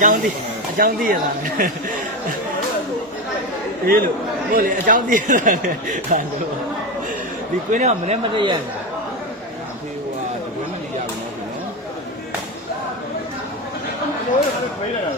ကြောင်းတည်ရလားအေးလို့ဟိုလေအကြောင်းတည်ရလားဟာလို့ဒီကွင်းကမနဲ့မတည့်ရတယ်ဖေဟိုဟာတကွင်းမနေရဘူးနော်ခွေးတယ်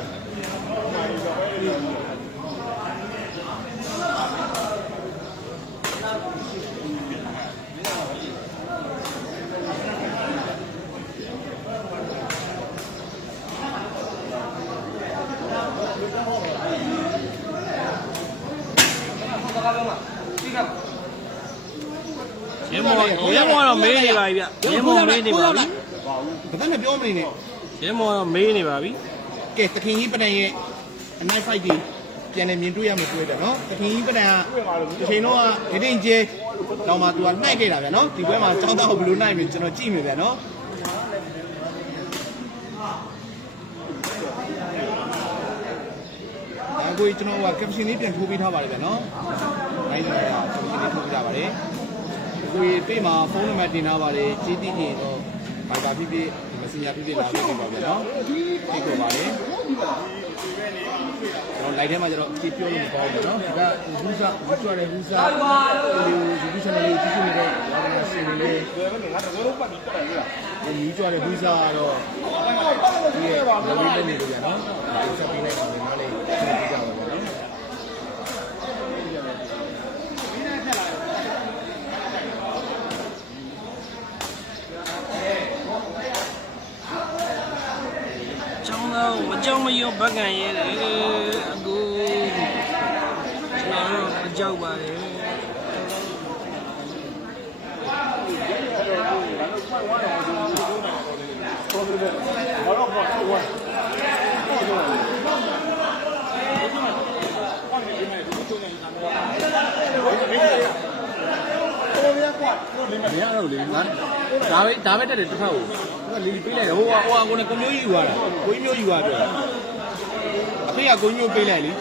ရေမောတော့မေးနေပါပြီဗျရေမောမေးနေပါပြီဘာသာနဲ့ပြောမနေနဲ့ရေမောတော့မေးနေပါပြီကဲတခင်ကြီးပဒံရဲ့အနိုင်ဖိုက်ကြီးပြန်နေမြင်တွေ့ရမှာတွေ့တယ်နော်တခင်ကြီးပဒံကဒီချိန်တော့ဒိဒိန်ကျဲတော့မှ तू ကနှိုက်ခဲ့တာဗျာနော်ဒီဘက်မှာចောင်းသားကိုဘယ်လိုနှိုက်မလဲကျွန်တော်ကြည့်မိဗျာနော်အခုကျွန်တော်ကကပ်ရှင်လေးပြန်ထိုးပေးထားပါတယ်ဗျာနော်နိုင်တယ်ကပ်ရှင်လေးထိုးပြကြပါတယ်အခုပြေးမှာဖုန်းနံပါတ်တင်ထားပါတယ်ကြီးတိနေတော့ဘိုင်ဘာဖြစ်ဖြစ်မက်ဆင်ဂျာဖြစ်ဖြစ်လာပြီးပါဗျာနော်ပြေးကြပါလေကျွန်တော်လိုက်ထဲမှာကျတော့ကြည့်ပြောလို့မပေါ့ဘူးနော်ဒါကဟူးစားကြွတဲ့ဟူးစားဒီဟူးစားလေးကြည့်ကြည့်နေတဲ့ဝါဒနာရှင်လေးငါတို့ပတ်ပြီးတက်တယ်လားဒီကြွတဲ့ဟူးစားကတော့ဒီရဲ့ဘာလို့လဲနေလို့ဗျာနော်ဒီဆက်ပြီးလိုက်ပါမယ်နားလေးဆက်ပြီးကြပါမယ်နော်မကြောက်မရွံ့ဘက်ကန်ရဲတယ်အခုကျွန်တော်မကြောက်ပါနဲ့မရတော့လေငါဒါပဲတက်တယ်တစ်ဖက်ကိုလီပေးလိုက်တယ်ဟိုကိုနဲ့ကိုမျိုးကြီးယူရတာကိုမျိုးယူရပြောအဖေကကိုမျိုးပေးလိုက်လေ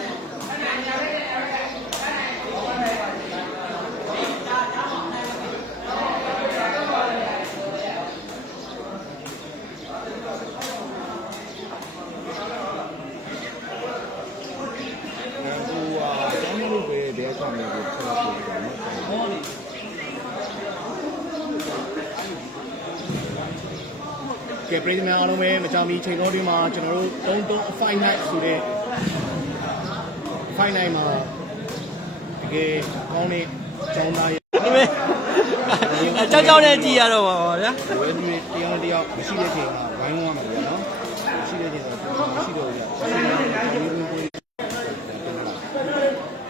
ကဲပရိသတ်များအားလုံးပဲမကြောင်မီချိန်တော်ဒီမှာကျွန်တော်တို့3-5 night ဆိုတဲ့5 night မှာတကယ်ကောင်းတဲ့ကျောင်းသားရဲ့ဒီမေကြောက်နဲ့ကြည်ရတော့ပါဗျာဝယ်ပြီးတယောက်မရှိတဲ့ချိန်မှာဝိုင်းဝန်းရမှာပေါ့နော်မရှိတဲ့ချိန်တော့မရှိတော့ဘူး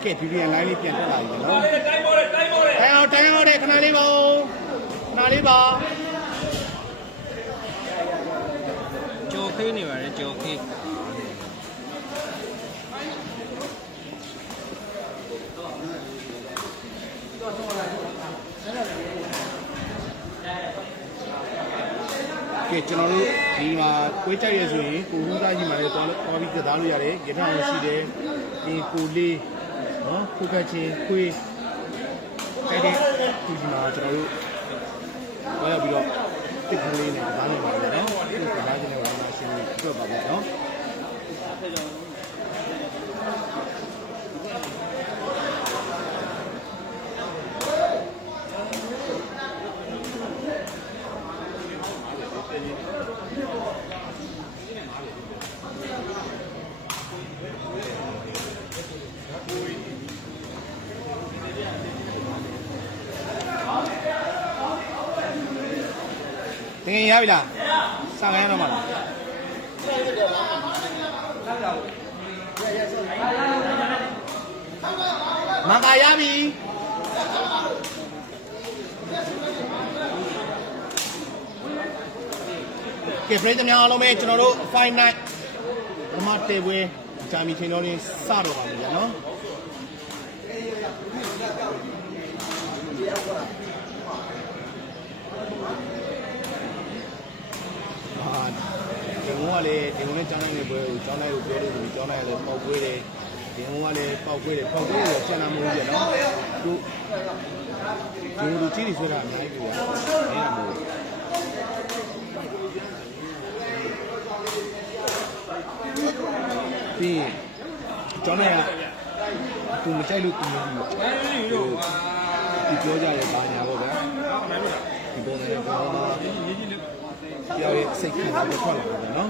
ကဲဒီပြန် line လေးပြန်တက်လာပြီနော်တိုင်းပေါ်တယ်ခဏလေးပါကြော်ခေးနေပါတယ်ကြော်ခေးကဲကျွန်တော်တို့ဒီမှာကိုကြိုက်ရဆိုရင်ကိုဟူးသားကြီးမှာလည်းတော်ပြီးကစားလို့ရတယ်ရထားလည်းရှိတယ်ဒီကိုလေးနော်ခုကချင်းခွေးတိုက်တဲ့ဒီမှာကျွန်တော်တို့ဝယ်ပြီးတော့တစ်ခါလေးနဲ့ကစားနေပါတယ်နော်ဒီကစားခြင်းနဲ့ဝယ်လာရှင်းပြီးပြတ်ပါမယ်နော်တကယ်ရပြီလားစခိုင်းတော့မှာလားမကရပြီကဲဖရိတ်များအားလုံးပဲကျွန်တော်တို့5 night ဓမ္မတေပွဲဂျာမီချင်းတော်ရင်းစတော့ပါမယ်ဗျာနော်ဒီငုံကလည်းဒီငုံနဲ့ကျောင်းနိုင်တဲ့ပွဲကိုကျောင်းနိုင်ကိုပြောလို့ဆိုပြီးကျောင်းနိုင်လည်းပေါက်ကွေးတယ်ဒီငုံကလည်းပေါက်ကွေးတယ်ပေါက်ကွေးတယ်ကျန်တာမဟုတ်ဘူးကြနော်သူဒီလူကြီးတွေဆွဲတာအများကြီးပြရအဲ့ဒါမဟုတ်ဘူး ပြီးကျောင်းထဲကသူမကြိုက်လို့သူမပြီးဒီပြောကြတယ်ဘာညာပေါ့ဗျာဒီပုံနဲ့ပြောရဲစိတ်ခံစားထွက်လာတယ်နော်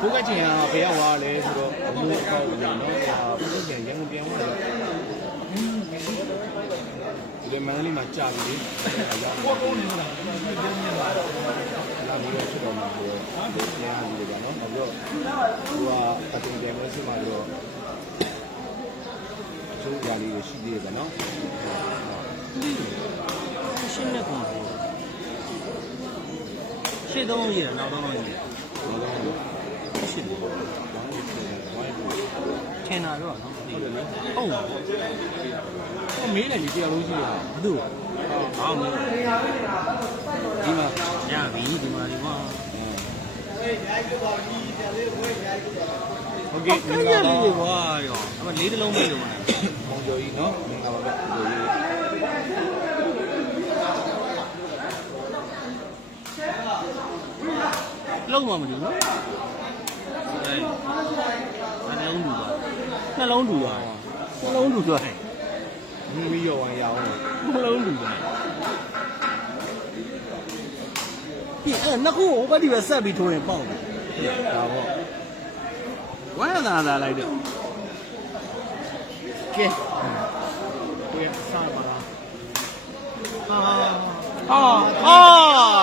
ဘုကချင်ကဘယ်ရောက်သွားလဲဆိုတော့အမိုးအကောက်ပြန်နော်ဘုကချင်ရန်ကုန်ပြန်သွားတယ်ဒီမန္တလေးမှာကြာပြီလေရောက်တော့နေတာလာပြီးတော့ဖြစ်တော့မှာဆိုတော့ပြန်ရပြီလေနော်နောက်တော့သူကအတင်ပြန်လို့ဆိုမှတော့ချိုးကြလေးရှိသေးတယ်နော်ရှင်းနေကုန်ရှင်းတော့ရနောက်တော့ရရှင်းချင်တာတော့နော်ဟုတ်တယ်နော်ဟုတ်ပါဘူးမေးတယ်ဒီတရားလုံးရှိတယ်ဘယ်သူအောင်းမင်းဒီမှာရပြီဒီမှာဒီမှာโอเคခက်ရလေးကွာရောအမလေးတလုံးပဲလို့မှာမောင်ကျော်ကြီးနော်မင်္ဂလာပါဗျကျော်ကြီးလုံးမမလို့နော်နှလုံးတူသွားနှလုံးတူသွားမီးရောဝိုင်းရအောင်နှလုံးတူသွားဒီနှစ်ခုဟိုဘက်ဒီပဲဆက်ပြီးထိုးရင်ပေါက်တယ်ဒါပေါ့ဝမ်းသာသာလိုက်တော့ကဲကိုရစားပါလား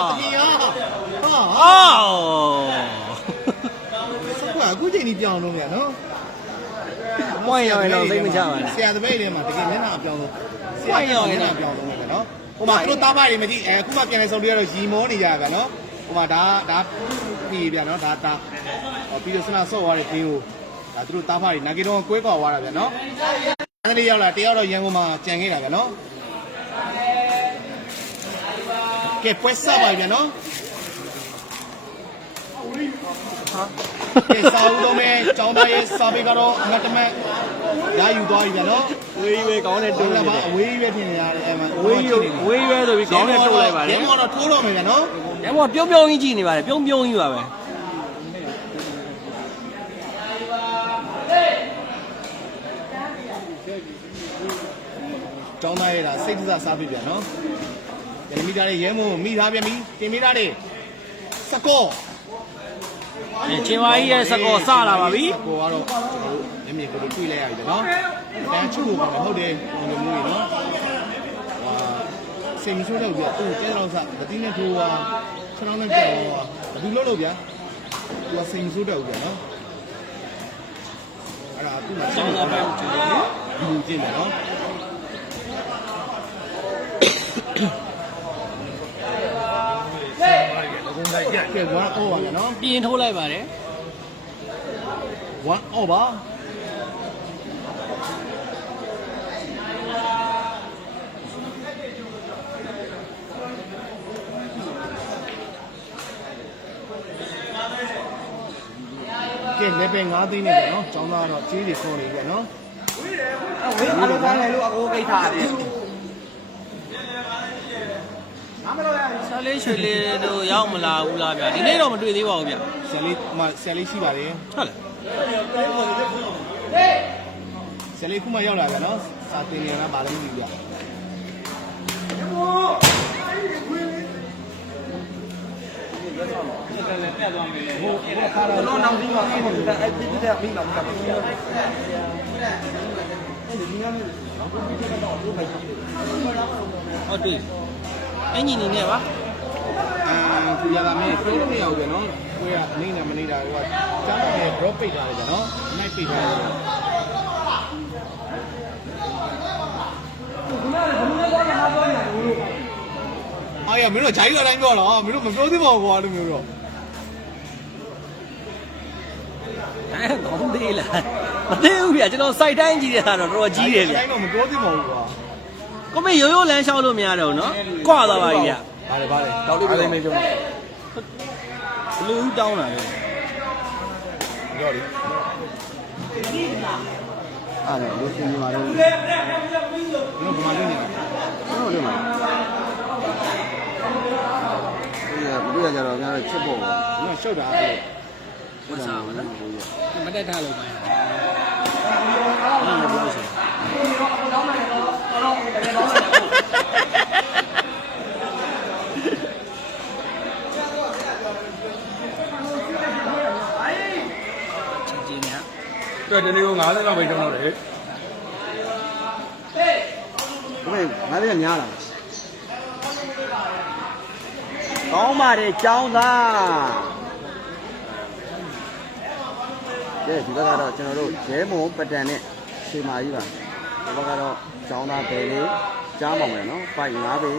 တကယ်ရောအခုချိန်ကြီးပြောင်းလို့မြန်နော်ပွိုင်းရောက်ရင်တော့သိမချပါနဲ့ဆရာတပည့်တွေမှာတကယ်မျက်နှာအပြောင်းလို့ဆရာရောက်ရင်တော့ပြောင်းလို့မယ်နော်ဟိုမှာသူတို့တားပါတွေမကြည့်အခုမှပြန်လဲဆုံးတွေကတော့ရီမောနေကြပါနော်ဟိုမှာဒါပြီးပြန်နော်ဒါပြီးတော့စနာဆော့သွားတဲ့ခင်းကိုဒါသူတို့တားပါတွေနာဂီတော့ကွဲကွာသွားတာဗျနော်အဲ့ဒီရောက်လာတယောက်တော့ရန်ကုန်မှာကြံခဲ့တာဗျနော်ကဲပွဲစားပါဗျနော်ကဲစာဦးတော့မဲကျောင်းသားရဲ့စာပေကတော့အငတ်တမက်ရယူသွားပြီဗျနော်ဝေးရွယ်ကောင်းတဲ့တိုးလိုက်ပါအဝေးရွယ်ထင်နေရတယ်အဲ့မှာဝေးရွယ်ဆိုပြီးကောင်းတဲ့တိုးလိုက်ပါလေရဲမော်တော့ထိုးတော့မယ်ဗျနော်ရဲမော်ပြုံးပြုံးကြီးကြည့်နေပါတယ်ပြုံးပြုံးကြီးပါပဲကျောင်းသားရဲ့ဒါစိတ်သက်သာစားပြီဗျနော်မိသားရဲ့ရဲမော်မိသားပြန်ပြီတင်မိသားလေးစကောချင်းပါကြီးရဲ့စကောစလာပါပြီစကောကတော့ကျွန်တော်တို့မျက်မြင်ကိုတွေ့လိုက်ရပြီနော်တန်းချို့လို့ပေါ့ဟုတ်တယ်ဒီလိုမျိုးကြီးနော်စိတ်ဆိုးတော့ဗျသူ့ကျဲတော့စမတိနဲ့ထိုးဟာခြေထောက်နဲ့ကြောက်ဟာဘယ်လိုလုပ်လို့ဗျသူကစိတ်ဆိုးတော့ဗျနော်အဲ့ဒါသူ့မှာစောင်းစားပိုင်းကြည့်တယ်နော်ဒီကြည့်မယ်နော်ကဲဝမ်းအော်ပါနော်ပြင်းထိုးလိုက်ပါတယ်ဝမ်းအော်ပါကဲလည်းပဲ9သိန်းနဲ့နော်ကျောင်းသားတော့ကြေးတွေခေါ်နေပြီနော်ဝေးအလုပ်သားလေလို့အကိုကိတ်ထားတယ်ဆယ်လေးရွှေလေးတို့ရောက်မလာဘူးလားဗျဒီနေ့တော့မတွေ့သေးပါဘူးဗျဆယ်လေးရှိပါတယ်ဟုတ်လားဆယ်လေးခုမှရောက်လာဗျနော်စာတင်နေရတာဘာလို့မသိဘူးဗျဟိုခါတော့နောက်ပြီးမှအဲ့ဒီတဲ့မိမှာမကဘူးအဲ့ဒီငါမျိုးဟုတ်တယ်အင်ဂျင်နေနဲ့ပါသူရတာမင်းပြောလို့မရဘူးဗျနော်ကိုယ်ကနေနေမနေတာကကျမ်းတဲ့ drop ပိတ်ထားတယ်ဗျနော်နိုင်ပိတ်ထားတယ်အားရမင်းတို့ဂျိုင်းအတိုင်းပြောတော့မင်းတို့မပြောသေးပါဘူးကွာလို့မျိုးတော့အဲ့ကောင်းသေးလားမသိဘူးဗျကျွန်တော်စိုက်တိုင်းကြည့်ရတာတော့တော်တော်ကြီးတယ်ဗျအဲ့တော့မပြောသေးပါဘူးကွာကိုမေရိုးရိုးလမ်းလျှောက်လို့မရတော့ဘူးနော်ကွာသွားပါပြီဗျဗါလေတောက်လေးပဲမပြောဘလူးတောင်းတာလေရော်လေ အားလည်းလူရှင်မှာတော့ ဘယ်မှာလုပ်နေတာ ဟုတ်တယ်မှာဒီကကြတော့များချစ်ဖို့ ဒီကရှုပ်တာ ဝတ်စားပါနော်မတက်ထားလို့ပါတော်တနေ့က90လောက်ပဲတောင်းတော့တယ် ဒီမဲ့ငါလည်းများလာကောင်းပါတယ်ကျောင်းသားကဲဒီဘက်ကတော့ကျွန်တော်တို့ရဲမုံပတန်နဲ့ရှေမာကြီးပါဒီဘက်ကတော့ကျောင်းသားဘယ်လေးကြားမောင်မယ်နော်ပိုက်9ပေ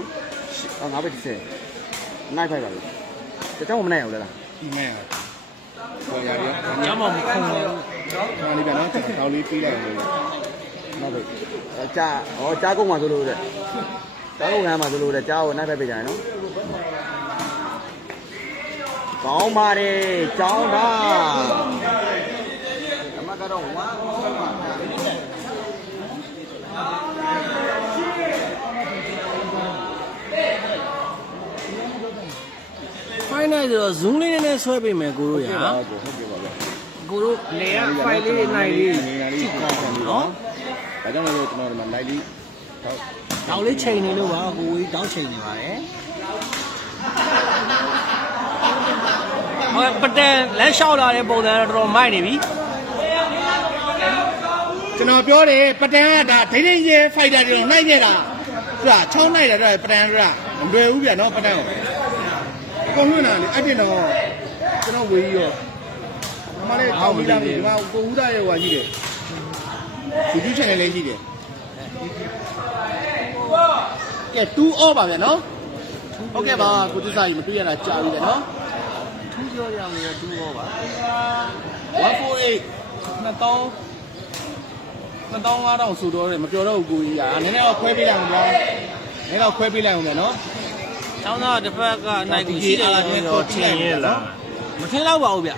9ပေ30နိုင်ဖိုက်ပါလို့တကြောင်မနိုင်အောင်လဲလား ဒီမဲ့ဟောရရ ကျောင်းမခုံဘူး ခါလေးပြန်တော့တောင်းလေးပေးလိုက်လို့ နောက်ပဲကြားကြားကုန်မှာဆိုလို့တဲ့ကြားကုန်ကမ်းမှာဆိုလို့တဲ့ကြားကိုနိုင်ဖိုက်ပေးကြရနော်ကောင်းပါတယ်ကျောင်းသားအမကတော့ဝမ်းပါ ဖိုင်နိုင်ဆိုတော့ zoom လေးနဲ့ဆွဲပေးမယ်ကိုတို့ရ ဟုတ်ကဲ့ပါဗျာ ကိုတို့လေက file လေးနိုင်လေးကြည့်ကောင်းနော် ဒါကြောင့်လည်းကျွန်တော်ဒီမှာ live လေး တောင်းလေးချိန်နေလို့ပါကိုဝေးတောင်းချိန်နေပါတယ်ဟုတ်ပတန်လမ်းလျှောက်လာတဲ့ပုံစံတော့တော်တော်မိုက်နေပြီ ကျွန်တော်ပြောတယ်ပတန်ကဒါဒိဋ္ဌိရဲဖိုက်တာတွေတော့နှိုက်ခဲ့တာသူကချောင်းလိုက်တာတော့ပတန်ကမလွယ်ဘူးဗျာနော်ပတန်ကိုအကုန်လွှင့်တာလေအဲ့တင်တော့ကျွန်တော်ဝေးရောဒီမှာလည်းတောင်းပြီးလာပြီဒီမှာကိုဦးသားရဲ့ဟွာရှိတယ် YouTube channel လေးရှိတယ်ကဲ2 off ပါဗျာနော်ဟုတ်ကဲ့ပါကိုသစ္စာကြီးမတွေ့ရတာကြာပြီလေနော် ထူးပြောရအောင်လည်းတူရောပါ 148 2500ဆိုတော့မပြောတော့ဘူးကိုကြီးကနည်းနည်းတော့ခွဲပေးလိုက်အောင်ဗျာနည်းနည်းတော့ခွဲပေးလိုက်အောင်ဗျာနော် ကျောင်းသားတစ်ဖက်ကနိုင်ကူရှိတယ်တော့ထင်ရလားမထင်တော့ပါဘူးဗျ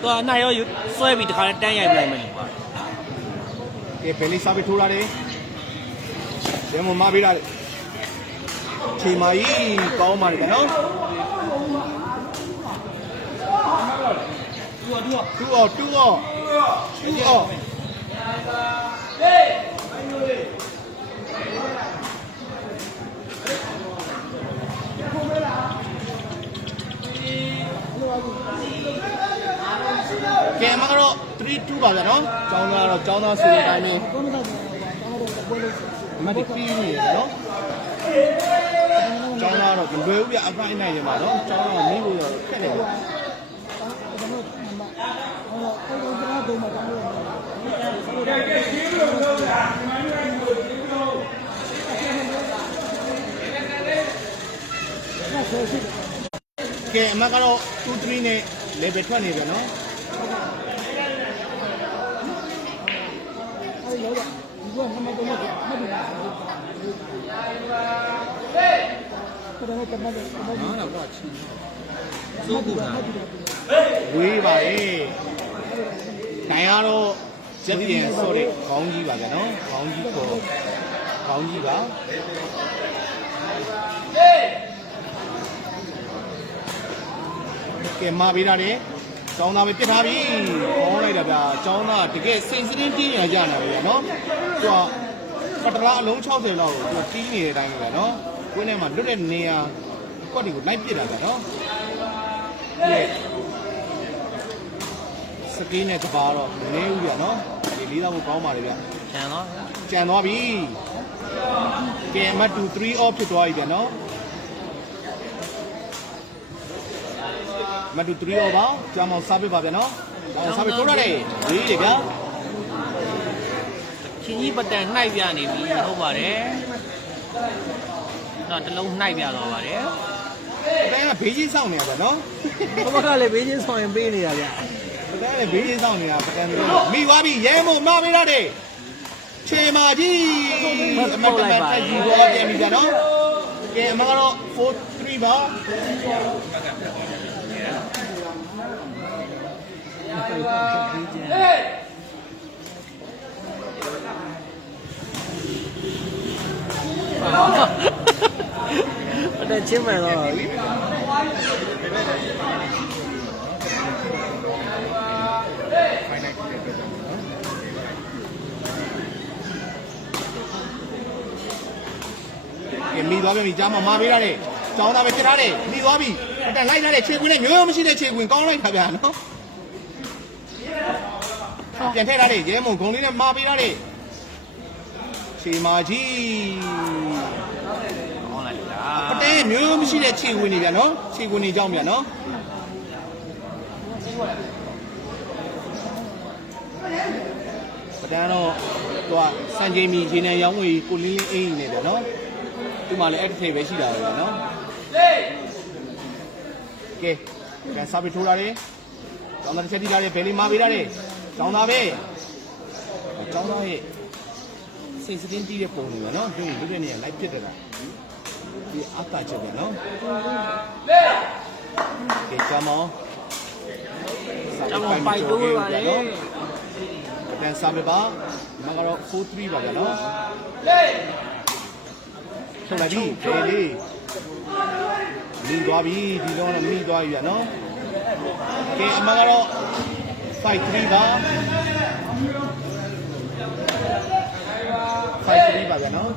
သူကနိုင်ရောဆွဲပြီးတခါတန်းရိုက်ပလိုက်မယ်ကွာ ကဲဘယ်လေးစားပြီးထိုးလာတယ်ဘယ်မှာမပေးတာလဲချိန်မကြီးကောင်းပါလေဗျာနော်တူအော်ကဲမကတော့3-2ပါဗျာနော်ကျောင်းသားဆိုတဲ့အတိုင်းပဲမတ်တီးနေရနော်ကျောင်းသားတော့မလွယ်ဘူးဗျအဖိုင်းနိုင်နေမှာနော်ကျောင်းသားမင်းကိုတော့ခက်တယ်ဗျကဲအမကတော့2-3နဲ့ level ထွက်နေပြီနော်ဝေးပါလေနိုင်ရတော့ရက်ပြန်ဆိုတဲ့ခေါင်းကြီးပါဗျာနော်ခေါင်းကြီးပါကဲမှာပေးတာလေကျောင်းသားပဲပြစ်ထားပြီခေါင်းလိုက်တာဗျာကျောင်းသားတကယ်စိတ်စင်းတင်းရကြတာပဲဗျာနော်သူကပတလားအလုံး60လောက်ကိုသူတီးနေတဲ့အတိုင်းပဲဗျာနော်ကိုင်းထဲမှာလွတ်တဲ့နေရာကွက်တွေကိုလိုက်ပစ်တာဗျာနော်စကင်းနဲ့ကဘာတော့မနေဘူးဗျာနော်ဒီလေးတော့ကောင်းပါလေဗျာကြံသွားပြီကဲမတ်2 3 off ဖြစ်သွားပြီဗျာနော်မတ်2 3 off ပါကျောင်းမောင်စားပေးပါဗျာနော်စားပေးထိုးရတယ်ဒီလေဗျာ ချင်းကြီးပတန်နှိုက်ပြနေပြီဟုတ်ပါတယ်တော့တလုံးနှိုက်ပြတော့ပါတယ် ပတန်ကဘေးကြီးစောင့်နေရပါနော် ဘက်ကလည်းဘေးချင်းဆောင်ရင်ပေးနေရဗျ ပတန်ကဘေးကြီးစောင့်နေတာပတန်တို့မိသွားပြီရဲမို့မပေးရတယ်ချေမာကြီးအမတ်တမတ်တက်ကြီးတော့ပြန်ပြီဗျာနော်ကဲအမကတော့4-3ပါ ချင်းမှန်တော့ပြီ မိသွားပြီကြားမှာမာပေးရတယ်ကျောင်းသားပဲပြစ်ထားတယ်မိသွားပြီအတန်လိုက်ထားတယ်ခြေခွင်းနဲ့မျိုးမရှိတဲ့ခြေခွင်းကောင်းလိုက်တာဗျာနော်ပြန်ထည့်ထားတယ်ရဲမုံဂုံလေးနဲ့မာပေးရတယ်ခြေမာကြီး ကောင်းလိုက်တာ ပတဲမျိုးမရှိတဲ့ခြေခွင်းနေဗျာနော်ခြေခွင်းနေကြောင်းဗျာနော်ပဒန်းတော့သူကစံချိန်မီခြေနဲ့ရောင်းဝေကိုလင်းလင်းအိမ်နေဗျာနော်ဒီမှာလည်းအဲ့တစ်ထည့်ပဲရှိတာပဲနော်ကဲပြန်စားပြီးထိုးလာတယ်ကျောင်းသားတစ်ချက်တိလာတယ်ဘယ်လေးမာပေးရတယ်ကျောင်းသားပဲကျောင်းသားရဲ့စိတ်စတင်းတီးတဲ့ပုံတွေပဲနော်ဒီလိုတဲ့နေရာလိုက်ပြစ်တယ်လားဒီအတားချက်ပဲနော်ကဲကျောင်းမောင် ကျွန်တော်ပိုက်တိုးပါလေ ပြန်စားပြပါမကတော့4-3ပါဗျာနော်ထုတ်လိုက်ပြီဖေးလေးမိသွားပြီဒီတော့လည်းမိသွားပြီဗျာနော်ကဲအမကတော့5-3ပါ5-3ပါဗျာနော်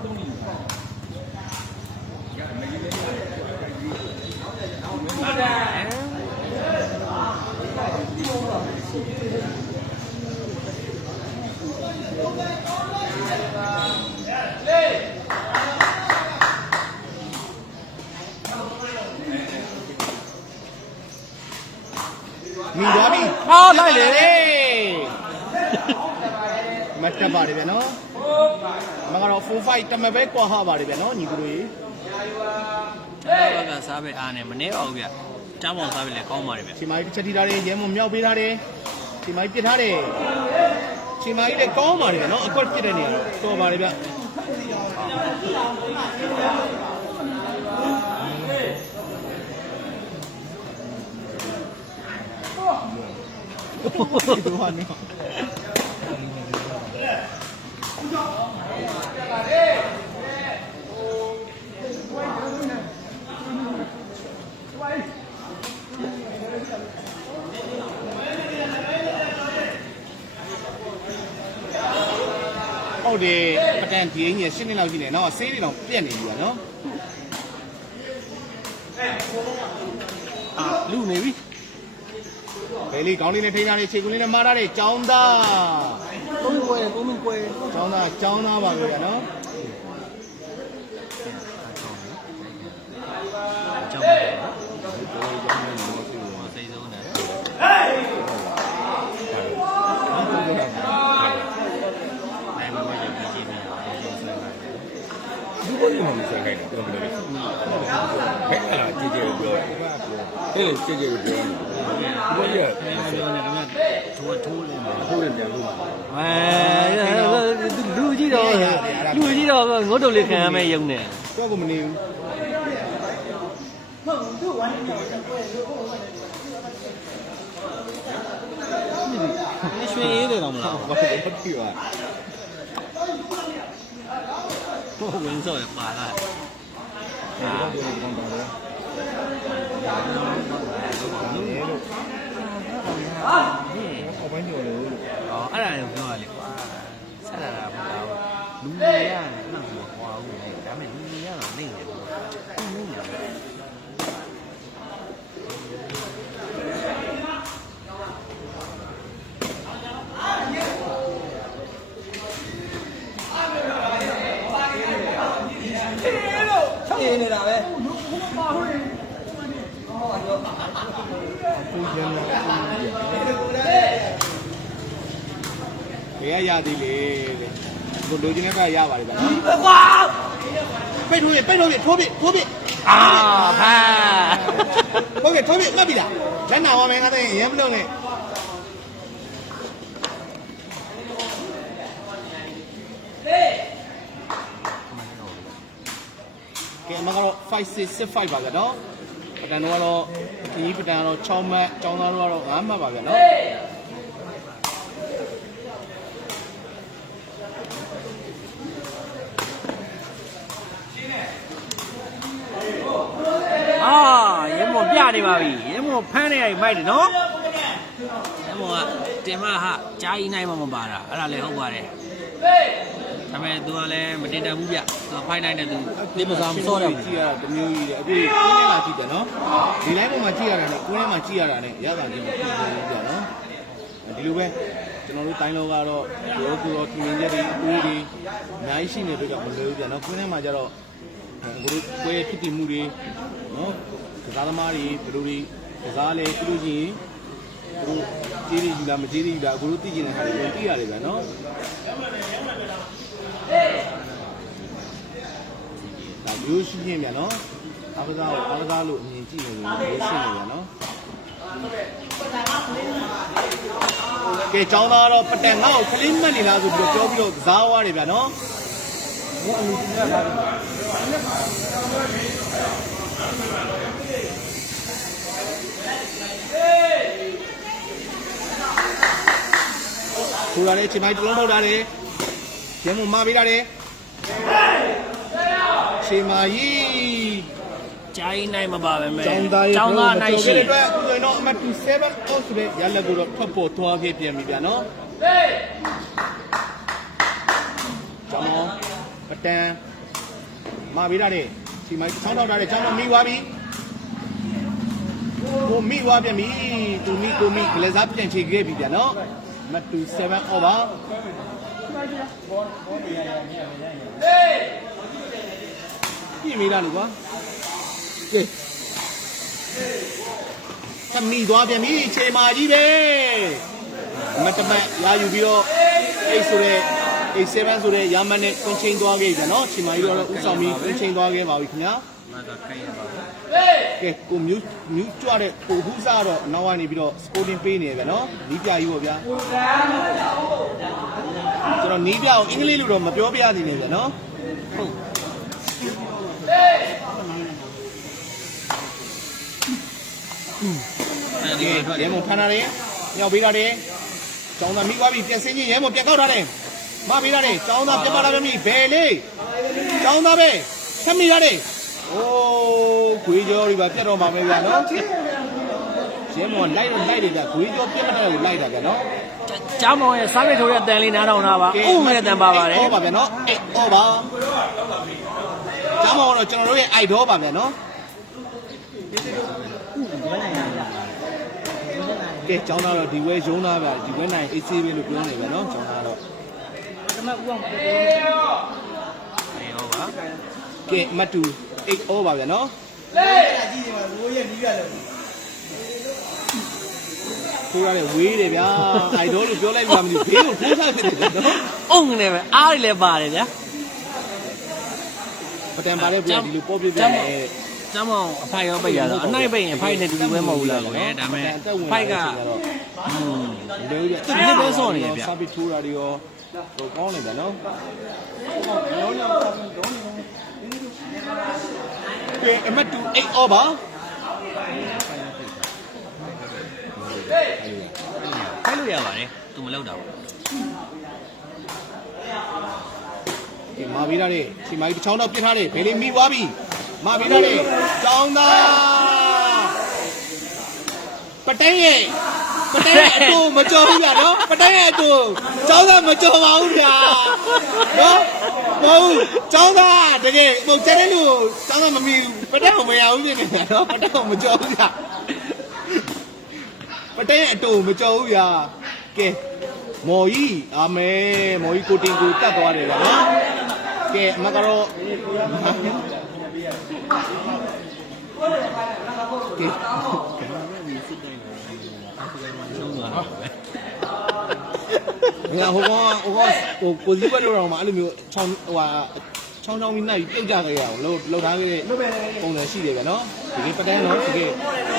မိသွားပြီ ဟောလိုက်လေ မတ်တက်ပါတယ်ဗျာနော်မကတော့4-5တမပဲကွာဟပါတယ်ဗျာနော်ညီကိုတို့ရေ ဘက်ကစားပဲအားနေမနေပါဘူးဗျចောင်းပေါင်စားပဲလည်းကောင်းပါတယ်ဗျ ချိန်မကြီးတစ်ချက်ထိထားတယ်ရဲမုံမြောက်ပေးထားတယ်ချိန်မကြီးပြစ်ထားတယ်ချိန်မကြီးလည်းကောင်းပါတယ်ဗျာနော်အကွက်ပြစ်တဲ့နေရာတော့တော်ပါတယ်ဗျဒီတော့နော်ဟုတ်တယ်ပတန်ဒီအင်းကြီး10နှစ်လောက်ရှိနေနော်ဆေးတွေတော့ပြက်နေပြီကွာနော် လူနေပြီ ဘယ်လေးကောင်းလေးနဲ့ထိန်းထားတယ်ခြေကုန်းလေးနဲ့မားထားတယ်ကျောင်းသား သုံးကွယ်ကျောင်းသားပါပဲကွာနော် ចောင်းပါစိတ်ဆုံးတယ်နိုင်မမကြီးကြီးနေအောင် ဒီဘက်မှာမဆိုင်ခိုင်းတော့ဘယ်လိုလဲဘယ်လာကြည့်ကြပြောတယ်ကြည့်ကြပြောတယ်ဒီဘက်က ပြောနေတော့ထိုးလေးမှာ ထိုးရပြန်လို့ လူကြီးတော့ငုတ်တုတ်လေးခံရမယ်ယုံနေ တော့ကိုမနေဘူး ရွှေအေးတယ်တော့မလား ဘာလို့ဖြစ်သွား ဝင်စောရပါလား အော်ပိုင်းကျော်လို့ အော်အဲ့ဒါလည်းပြောရလေကွာဆက်လာတာမဟုတ်ဘူးလူတွေရနှောက်မကွာဘူးလေဒါပေမဲ့လူတွေရတော့နေတယ်ပေါ့နင်းနေတယ်ချေနေတာပဲ ဘယ်ရသည်လေတဲ့ကိုလိုချင်တဲ့ကရပါတယ်ဗျာ ကွာ ပိတ်ထိုးထိုးပြအာ ဖာ ဟုတ်ကဲ့ထိုးပြမှတ်ပြီလားလက်နာပါမယ်ငါတဲ့ရဲမလုံးနဲ့ကဲအမကတော့5665ပါဗျာနော်ပတန်တော့ကတော့ဒီပတန်ကတော့6မှတ်ကျောင်းသားတို့ကတော့5မှတ်ပါဗျာနော် နေပါပြီရဲမော်ဖမ်းနေရမိုက်တယ်နော်ရဲမော်ကတင်မဟာကြားကြီးနိုင်မှမပါတာအဲ့ဒါလည်းဟုတ်ပါတယ်ဒါပေမဲ့သူကလည်းမတင်တတ်ဘူးဗျသူဖိုင်နိုင်တဲ့သူဒီမစားမစောတော့ဘူး ကြည့်ရတာတမျိုးကြီးတယ်အခုကိုင်းထဲမှာကြည့်တယ်နော်ဒီလိုင်းပေါ်မှာကြည့်ရတာနဲ့ကိုင်းထဲမှာကြည့်ရတာနဲ့ရတာချင်းမဖြစ်ဘူးကြာနော်ဒီလိုပဲကျွန်တော်တို့တိုင်းလောကတော့ရောကူရောပြင်ချက်တွေအတွေးတွေအများကြီးရှိနေတဲ့အတွက်ကြောင့်မလွယ်ဘူးကြာနော်ကိုင်းထဲမှာကျတော့အခုတို့ပွဲဖြစ်တည်မှုတွေနော်ကစားသမားတွေဘယ်လိုတွေကစားလဲပြုလို့ရှိရင်တို့ကြေးတွေယူလာမကြေးတွေယူလာအခုတို့သိကျင်တဲ့ဟာတွေကိုသိရတယ်ဗျာနော်ဒါမျိုးရှိရင်ဗျာနော်အားကစားလို့အမြင်ကြည့်နေလို့မျိုးရှိနေဗျာနော်ကဲចောင်းသားတော့ပတန်ငါ့ကိုခလေးမှတ်နေလားဆိုပြီးတော့ပြောပြီးတော့ကစားသွားတယ်ဗျာနော်ထူလာတယ်ချိန်မိုင်းတစ်လုံးထုတ်တာတယ်ရဲမမပေးတာတယ်ချိန်မာကြီးကြားကြီးနိုင်မပါပဲမဲ့ ចောင်းသားနိုင်ရှိတယ်အတွက်ဆိုရင်တော့အမှတ်7 out ဆိုတဲ့ရလက်ကိုတော့ထွက်ပေါ်သွားခဲ့ပြန်ပြီဗျာနော်ကျောင်းပတန်မပေးတာတဲ့ချိန်မိုင်းဆောင်းထောက်တာတဲ့ကျောင်းတော့မိသွားပြီကိုမိသွားပြန်ပြီသူမိကိုမိဂလက်စားပြန်ချိန်ခဲ့ပြီဗျာနော်မတူ7 over ပြင်မိတာလေကွာကဲသမီးသွားပြန်ပြီချိန်မာကြီးပဲမတမတ်ရာယူပြီးတော့8ဆိုတဲ့8 7ဆိုတဲ့ရာမတ်နဲ့ကွန်ချင်းသွားခဲ့ပြီနော်ချိန်မာကြီးတော့ဥဆောင်ပြီးကွန်ချင်းသွားခဲ့ပါပြီခင်ဗျာမသာခိုင်းရပါဘူးကဲကိုမြူးကြွတဲ့ကိုဟူးစားတော့နောက်ကနေပြီးတော့စကိုတင်ပေးနေရဗျာနော်နီးပြကြီးပေါ့ဗျာကျွန်တော်နီးပြအောင်အင်္ဂလိပ်လိုတော့မပြောပြရသေးနဲ့ဗျာနော်ဟုတ်ဒီရဲမဖမ်းရတယ်ညောက်ပေးရတယ်ကျောင်းသားမိသွားပြီပြန်စင်းချင်းရဲမပြန်ကောက်ထားတယ်မပေးရတယ်ကျောင်းသားပြန်မလာပြန်ပြီဘယ်လေးကျောင်းသားပဲဆက်မိရတယ်โอ้ခွေးကြောတွေပါပြတ်တော့မှာပဲဗျာနော်ရဲမော်လိုက်တယ်ဗျာခွေးကြောပြတ်မတဲ့ကိုလိုက်တာဗျာနော်ကြားမောင်ရဲ့စားမိတ်ထိုးတဲ့အတန်လေးနားထောင်တာပါဥမဲ့အတန်ပါပါတယ်ဟုတ်ပါဗျာနော်ဟုတ်ပါကြားမောင်ကတော့ကျွန်တော်တို့ရဲ့ idol ပါဗျာနော်ကဲကျောင်းသားတော့ဒီဝဲရုံးသားဗျာဒီဝဲနိုင် AC ပဲလို့ပြောနေဗျာနော်ကျောင်းသားတော့တမတ်ဦးအောင်ဟုတ်ပါကဲမတူ8 over ပါဗျာနော်ကြည့်နေမှာရိုးရဲ့နီးရလို့ခိုးရတယ်ဝေးတယ်ဗျာအိုက်ဒေါလို့ပြောလိုက်မှမသိဘေးကိုခိုးစားဖြစ်တယ်နော်အုံနေပဲအားရလည်းပါတယ်ဗျာပတန်ပါလေဗျာဒီလိုပေါ်ပြပြနေကျမ်းမောင်အဖိုက်ရောပိတ်ရတော့အနိုင်ပိတ်ရင်ဖိုက်နဲ့တူတူပဲမဟုတ်ဘူးလားကွယ်ဒါမဲ့ဖိုက်ကလေးဗျာဒီနေ့ပဲစောနေရဗျာစာပစ်ထိုးတာတွေရောဟိုကောင်းနေဗျာနော်ကဲအမတ်တူ8 over ခိုင်းလို့ရပါတယ်သူမလောက်တာဘူးဒီမာပေးရတယ်ချိန်မိုင်းတစ်ချောင်းတော့ပြစ်ထားတယ်ဘယ်လေးမိသွားပြီမာပေးရတယ်ကျောင်းသားပတဲရဲ့အတူမကြော်ဘူးဗျာနော်ပတဲရဲ့အတူကျောင်းသားမကြော်ပါဘူးဗျာနော်မဟုတ်ကျောင်းသားတကယ်ဟိုကျတဲ့လူကျောင်းသားမမီဘူးပတဲကိုမရဘူးဖြစ်နေတာနော်ပတဲကိုမကြော်ဘူးဗျာပတဲရဲ့အတူမကြော်ဘူးဗျာကဲမော်ကြီးအာမဲမော်ကြီးကိုတင်ကိုတတ်သွားတယ်ဗျာနော်ကဲအမကတော့ကဲငါဟိုကိုစီးပွက်လို့တော့မှအဲ့လိုမျိုးချောင်းပြီးနိုင်ပြုတ်ကြခဲ့ရအောင်လှုပ်ထားခဲ့တဲ့ပုံစံရှိတယ်ဗျာနော်ဒီပတန်းတော့ဒီ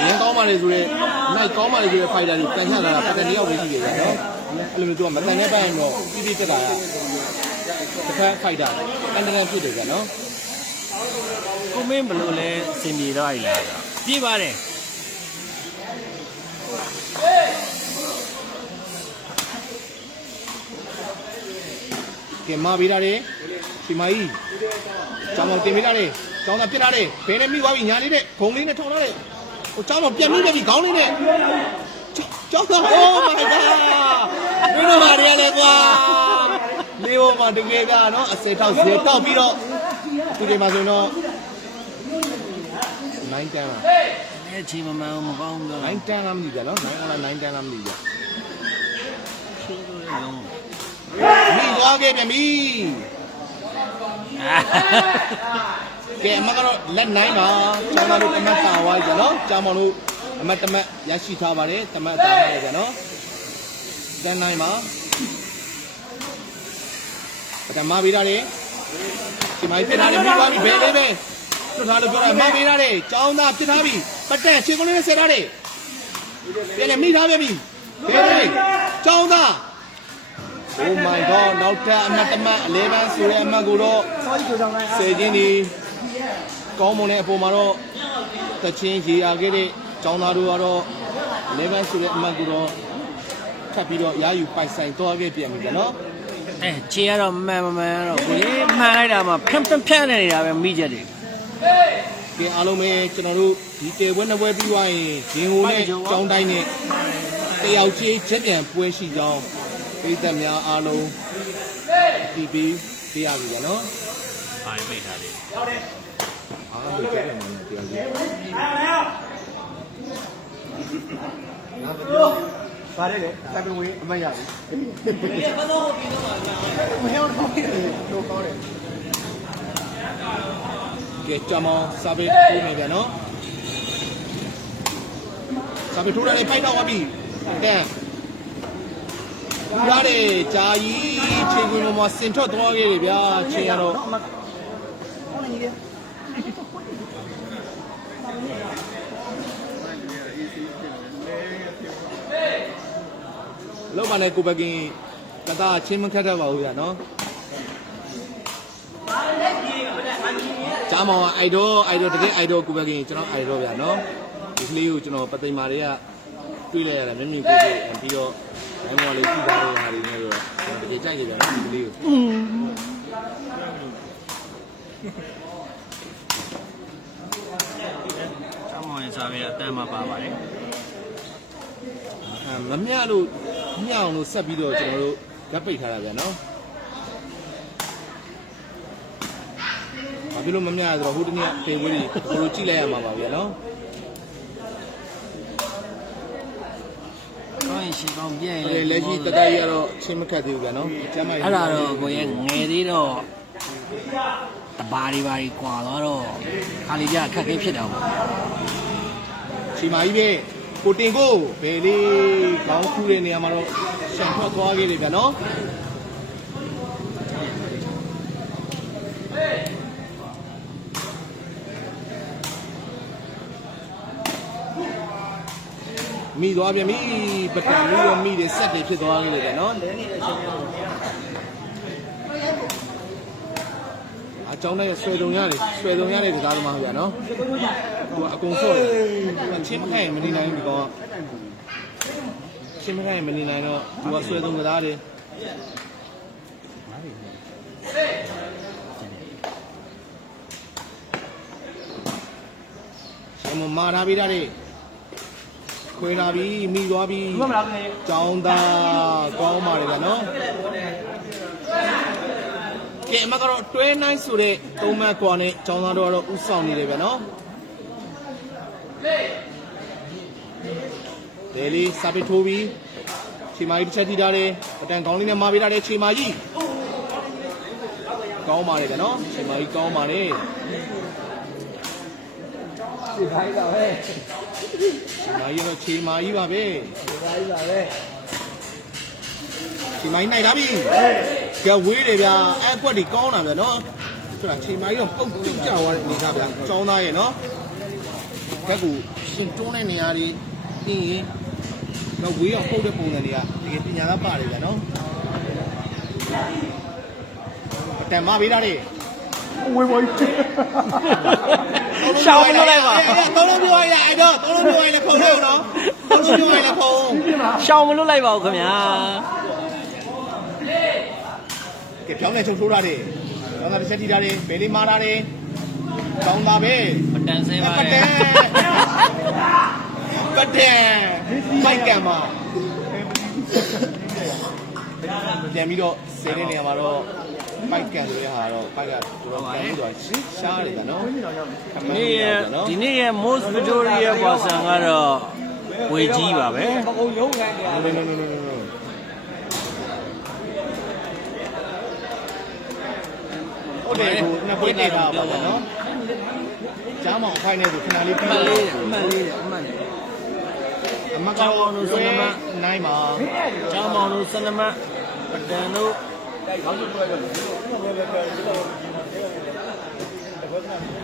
ရင်းကောင်းပါလေဆိုတော့နိုင်ကောင်းပါလေဆိုတဲ့ fighter တွေကန်ချလာတာပတန်းတယောက်ပဲရှိတယ်ဗျာနော်အဲ့လိုမျိုးသူကမတန်တဲ့ပိုင်းတော့ပြီးတက်တာတစ်ခါ fighter အန်တရန်ဖြစ်တယ်ဗျာနော်ကိုမင်းဘယ်လိုလဲအစင်ပြေတော့ရည်လားပြေးပါတယ်ကဲမပေးရတယ်ဒီမကြီးကျောင်းတော်တင်ပေးရတယ်ကျောင်းသားပြစ်ထားတယ်ဘယ်နဲ့မိသွားပြီညာလေးတဲ့ဂုံလေးနဲ့ထောင်ထားတယ် ဟိုကျောင်းတော့ပြန်ပြီးခေါင်းလေးနဲ့ကျောင်းသား Oh my god မင်းတို့ဘာတွေလဲကွာလေးပေါ်မှာတကယ်ကနော်အစက်ထောက်ဇေတောက်ပြီးတော့ဒီနေ့မှာဆိုတော့9တန်းလား အဲချိန်မမှန်မကောင်းတော့ 9တန်းလားမသိကြနော်9လား9တန်းလားမသိကြ ချိုးလို့လုံး မိသွားခဲ့ပြန်ပြီကဲအမကတော့လက်9ပါကျောင်းသားတို့အမတ်တာဝါကြနော်ကျောင်းမောင်တို့အမတ်တမတ်ရရှိထားပါတယ်တမတ်တာပါတယ်ကြနော်တန်း9ပါပထမပေးရတယ်ဒီမိုင်းပြထားတယ်မိသွားပြီဘယ်လေးပဲသူထားလို့ပြောတာမပေးရတယ်ကျောင်းသားပြထားပြီပတ်တက်ချင်းကုန်လေးနဲ့ဆက်ထားတယ်ပြန်လေမိထားပြီဘယ်လေးကျောင်းသား Oh my god နောက်ထပ်အမတ်တမတ်11ဆိုတဲ့အမတ်ကိုတော့ဆယ်ချင်းဒီကောင်းမွန်တဲ့အပေါ်မှာတော့တချင်းရေအားခဲ့တဲ့ကျောင်းသားတို့ကတော့11ဆိုတဲ့အမတ်ကိုတော့ထပ်ပြီးတော့ရာယူပိုက်ဆိုင်သွားခဲ့ပြန်ပြီဗျနော် အဲခြေကတော့မှန်တော့ကိုကြီးမှန်လိုက်တာမှဖြန့်နေတာပဲမိချက်တွေ ကဲအားလုံးပဲကျွန်တော်တို့ဒီတေပွဲနှစ်ပွဲပြီးသွားရင်ရင်ဟိုနဲ့ကျောင်းတိုင်းနဲ့တယောက်ချင်းချက်ပြန်ပွဲရှိကြောင်းပြည်သက်များအားလုံးဒီပေးရပြီဗျနော် ဘာပိတ်ထားလဲ အားလုံးချက်ပြန်မှာတရားကြီးပါတယ်လေတိုင်ပင်ဝင်အမတ်ရပြီမဟောတော့ပြီးတော့မဟောတော့ပြီးတော့ကောင်းတယ်ကဲကြမောစာပေထိုးနေပြန်နော်စာပေထိုးရတယ်ဖိုက်တော့ပါပြီတန်းရတယ်ဂျာကြီးချိန်ခွင်ပေါ်မှာစင်ထွက်သွားခဲ့တယ်ဗျာချိန်ရတော့လောက်ပါနဲ့ကိုဘကင်ကတာချင်းမခတ်တတ်ပါဘူးဗျာနော်ဂျာမောင်အိုက်ဒေါတကယ်အိုက်ဒေါကိုဘကင်ကျွန်တော်အိုက်ဒေါဗျာနော်ဒီကလေးကိုကျွန်တော်ပသိမ်မာတွေကတွေ့လိုက်ရတယ်မျက်မြင်ကိုပြီးတော့အဲ့မော်လေးကြည့်ထားတဲ့ဟာတွေနဲ့တော့တကယ်ကြိုက်ကြဗျာနော်ဒီကလေးကိုကျောင်းမောင်ရဲ့စာပေအတန်းမှာပါပါတယ်မမြလို့ညအောင်လို့ဆက်ပြီးတော့ကျွန်တော်တို့ဓာတ်ပိတ်ထားတာဗျာနော်ဘာဖြစ်လို့မမြရဆိုတော့ဟိုတနေ့ပေဝေးတွေကိုလိုကြည့်လိုက်ရမှာပါဗျာနော်ကောင်းရင်ရှိကောင်းပြည့်ရင် လက်ရှိတတိုက်ရတော့ချင်းမခတ်သေးဘူးဗျာနော်ကျမ်းမကြီးအဲ့ဒါတော့ကိုရဲ့ငယ်သေးတော့တဘာတွေဘာတွေကွာတော့ခါလေးပြအခက်ခဲဖြစ်တာပေါ့ ချိန်မကြီးပဲကိုတင်ကိုဘယ်လေးခေါင်းခူးတဲ့နေရာမှာတော့ရှန်ထွက်သွားခဲ့တယ်ဗျာနော်မိသွားပြန်ပြီပကံပြီးတော့မိတယ်ဆက်တယ်ဖြစ်သွားခဲ့တယ်နော်အကြောင်းနဲ့ဆွဲတုံရတယ်ဒီကားသမားဗျာနော်သူကအကုန်ဆော့တယ်ချင်းမခိုင်မနေနိုင်ဘူးဒီကောင်ချင်းမခိုင်မနေနိုင်တော့သူကဆွဲတုံကစားတယ်ရှင်မမာထားပြီးတာလေခွေလာပြီမိသွားပြီကျောင်းသားကောင်းပါလေဗျာနော်ကဲအမကတော့တွဲနိုင်ဆိုတဲ့သုံးမကွာနဲ့ကျောင်းသားတို့ကတော့ဥဆောင်နေတယ်ဗျာနော်ဒေလီစာပေထိုးပြီးခြေမကြီးတစ်ချက်ထိထားတယ်အတန်ကောင်းလေးနဲ့မာပေးထားတယ်ခြေမကြီးကောင်းပါလေဗျာနော်ခြေမကြီးကောင်းပါလေခြေမကြီးပါပဲခြေမကြီးပါပဲခြေမကြီးနိုင်တာပြီကြဝေးတယ်ဗျာအဲ့ကွက်တွေကောင်းတာဗျာနော်ဆိုတာခြေမကြီးတော့ပုတ်ပြုတ်ကြသွားတဲ့အနေကဗျာကျောင်းသားရဲ့နော်ဘက်ကရှင်တွန်းတဲ့နေရာတွေပြီးရင်တော့ဝေးအောင်ပုတ်တဲ့ပုံစံတွေကတကယ်ပညာသားပါတယ်ဗျာနော်အတန်မပေးတာလေဝေးဝေးရှောင်းမလို့လိုက်ပါ သုံးလုံးပြောရအဲ့တော့သုံးလုံးပြောရလဲဖုံးလို့နော်သုံးလုံးပြောရလဲဖုံး ရှောင်းမလို့လိုက်ပါဦးခင်ဗျာ ကဲပြောင်းလဲချုပ်ထိုးတာတယ်ကျောင်းသားတစ်ချက်ထိတာတယ်ဘယ်လေးမားတာတယ်ကျောင်းသားပဲ မ တန်ဆဲပါ ပတ်တ လေ န်ပတ်တန်မိုက်ကံမှာပြန်ပြီးတော့စေတဲ့နေရာမှာတော့မိုက်ကံဆိုတဲ့ဟာတော့ပိုက်ကတော်တော်ပြန်ပြီးတော့ရှားတယ်ဗျာနော် ဒီနေ့ရဲ့ most Victoria person ကတော့ဝေကြီးပါပဲ ဟုတ်တယ်ကိုနှစ်ပွဲနေတာပါဗျာနော်ကြားမောင်ခိုင်းနေဆိုခဏလေးပြီး အမှတ် တော့ လေးအမှတ်လေးအမှတ်လေး အမကတော့ဆွဲနိုင်ပါ ကျောင်းမောင်တို့ဆနမပဒံတို့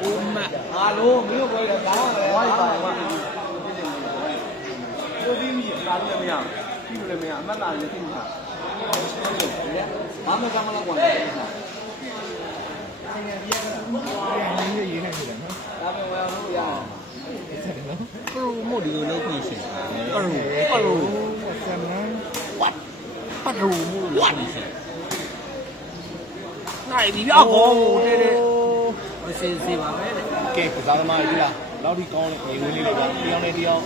ဦးမ အားလုံးမင်းတို့ပြောတာဒါကဝိုင်းပါမှာကိုပြီးမိလာလို့လည်းမရဘူးပြီးလို့လည်းမရအမှတ်လာလည်းသိမှာဘာမှကမလာကွာ ရေးနေတယ်နော် ဒါပဲဝယ်လို့ရ ပရိုမို့ဒီလိုလုပ်ခွင့်ရှိပရို ဆမ်နန် ပရိုမို့လို့လုပ်ခွင့်ရှိနိုင်ပြီပြောကောတဲ့မစင်စီပါပဲတဲ့ ကဲကစားသမားကြီးလားလောက်ဒီကောင်းတဲ့ငွေလေးတွေကတယောက်နဲ့တယောက်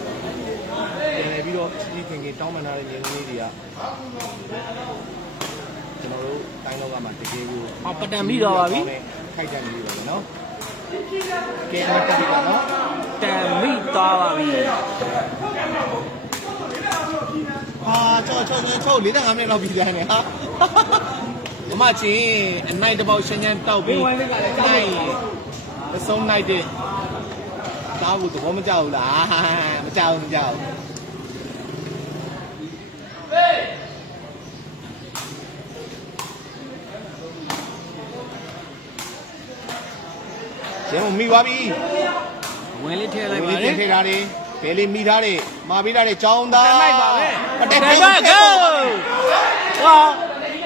ပြန်နေပြီးတော့ကြီးခင်ခင်တောင်းပန်ထားတဲ့ငွေလေးတွေကကျွန်တော်တို့တိုင်းလောကမှာတကယ်ကို ပဒံပြီးတော့ပါပြီ ခိုက်တယ်ပြီးတော့နော်ကဲတော့တက်ပြီနော် တန်မိသွားပါပြီ ဟာချော45မိနစ်လောက်ပြီးတယ်နဲ့ဟာအမချင်းအနိုင်တစ်ပေါက်ရှင်းရှင်းတောက်ပြီးနိုင်အဆုံးနိုင်တဲ့သားဘူးသဘောမကျဘူးလားမကျဘူးကျင်းမိသွားပြီ ဝင်လေးထည့်လိုက် ဝ ပါ င်း လေ လေးထိထားတယ်ဘယ်လေးမိထားတယ်မာပေးထားတယ်ចောင်းသား တက်လိုက်ပါပဲ ပတက် တက် ခဲ ပါ ကို go ဝါ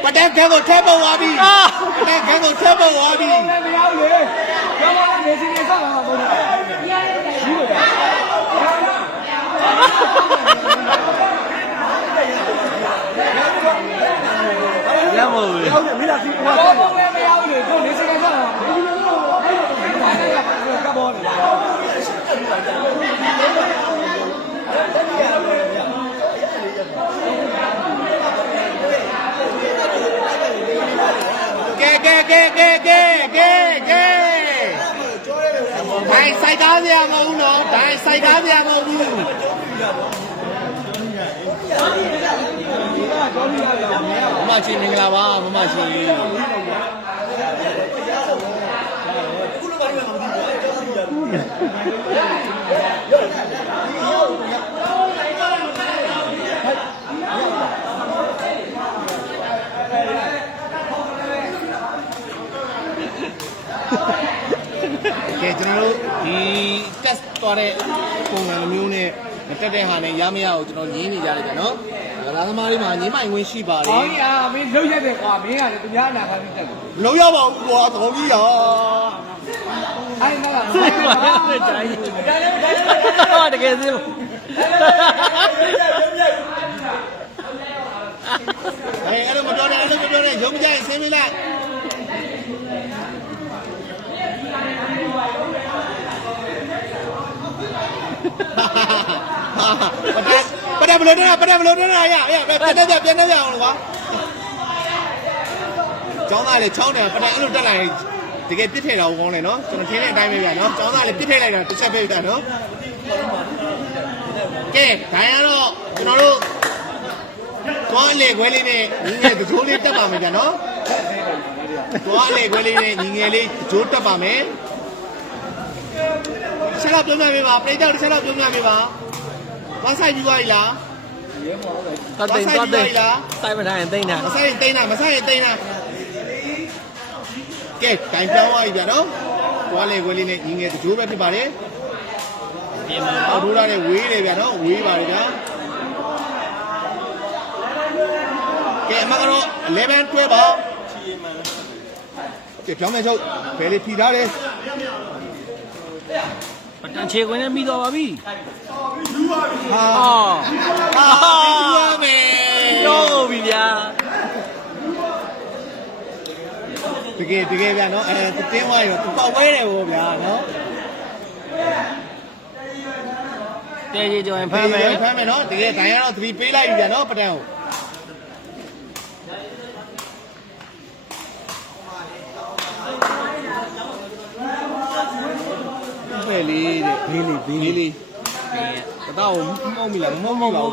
ပတက်ခဲကိုထဲပေါ်သွားပြီပတက်ခဲကိုထဲပေါ်သွားပြီ မရဘူးလေကျောင်းမှာနေစီနေဆောက်မှာမဟုတ်ဘူးရမို့လေ ဟုတ်တယ်မိသားစုဘောဘောပဲမရဘူးလေတို့နေစီနေဆောက်မှာကဘောနေကဲဒိုင်စိုက်ကားစရာမဟုတ်ဘူးနော်ဒိုင်စိုက်ကားစရာမဟုတ်ဘူးမမချင်းမင်္ဂလာပါမမချင်းကဲကျွန်တော်တို့ဒီ test သွားတဲ့ပုံစံမျိုးနဲ့မတက်တဲ့ဟာနဲ့ရမရအောင်ကျွန်တော်ညင်းနေကြတယ်ဗျနော်ကစားသမားတွေမှာညင်းပိုင်ဝင်ရှိပါလေ ဟောင်းကြီးမင်းလှုပ်ရက်တယ်ကွာမင်းကလည်းသူများအနာခံပြီးတက်တယ် မလုံးရပါဘူးကွာသဘောကြီးရော အဲ့တော့က စိတ်ပါနဲ့တိုင်းဟာတကယ်စိမ့် အဲ့လိုမပြောနဲ့ရုံးမကြရင်ဆင်းမိလိုက်ပတက်ဘလို့တော့ရပြန်နေအောင်လို့ကွာကျောင်းသားလေချောင်းတယ်ပတက်အဲ့လိုတက်လာရင်တကယ်ပြစ်ထည့်တာကောင်းတယ်နော်ကျွန်တော်ထင်းတဲ့အတိုင်းပဲဗျာနော်ကျောင်းသားလေပြစ်ထည့်လိုက်တာတစ်ချက်ပဲဗျာနော်ကဲဒါရတော့ကျွန်တော်တို့သွားလေခွဲလေးနဲ့ညီငယ်တကြိုးလေးတက်ပါမယ်ဗျာနော်သွားလေခွဲလေးနဲ့ညီငယ်လေးတကြိုးတက်ပါမယ်ဆက်တော့ပြောပြပေးပါပြိတ္တောက်ဆက်တော့ပြောပြပေးပါဘာဆိုင်ပြီးသွားပြီလား သွားသိမ်းစိုက်မတိုင်းသိမ်းတာ မဆိုင်တိန်းတာကဲတိုင်ပြောင်းသွားပြီဗျာနော်သွားလေခွဲလေးနဲ့ညီငယ်တကြိုးပဲဖြစ်ပါတယ် ပြင်မှာ အော်ဒိုးရတဲ့ဝေးတယ်ဗျာနော်ဝေးပါတယ်ဗျာကဲအမကတော့11 12ပါကဲပြောင်းမယ်ချုပ်ဘယ်လေးဖြီထားတယ် ပတန်ချေခွင်းနဲ့ပြီးတော့ပါပြီ ဟာ အော် ရမယ် ပြောပြီဗျာ တကယ်ဗျာနော်တင်းသွားရောသူပေါက်ဝဲတယ်ဗောဗျာနော် တဲကြီးကြော်ရင်ဖမ်းမယ် ဖမ်းမယ်နော်တကယ်ဒိုင်ကတော့သတိပေးလိုက်ပြီဗျာနော်ပတန်ကိုဖဲလေးတဲ့ဘေးလေးအတော့မုံမိလားမုံပါဘူး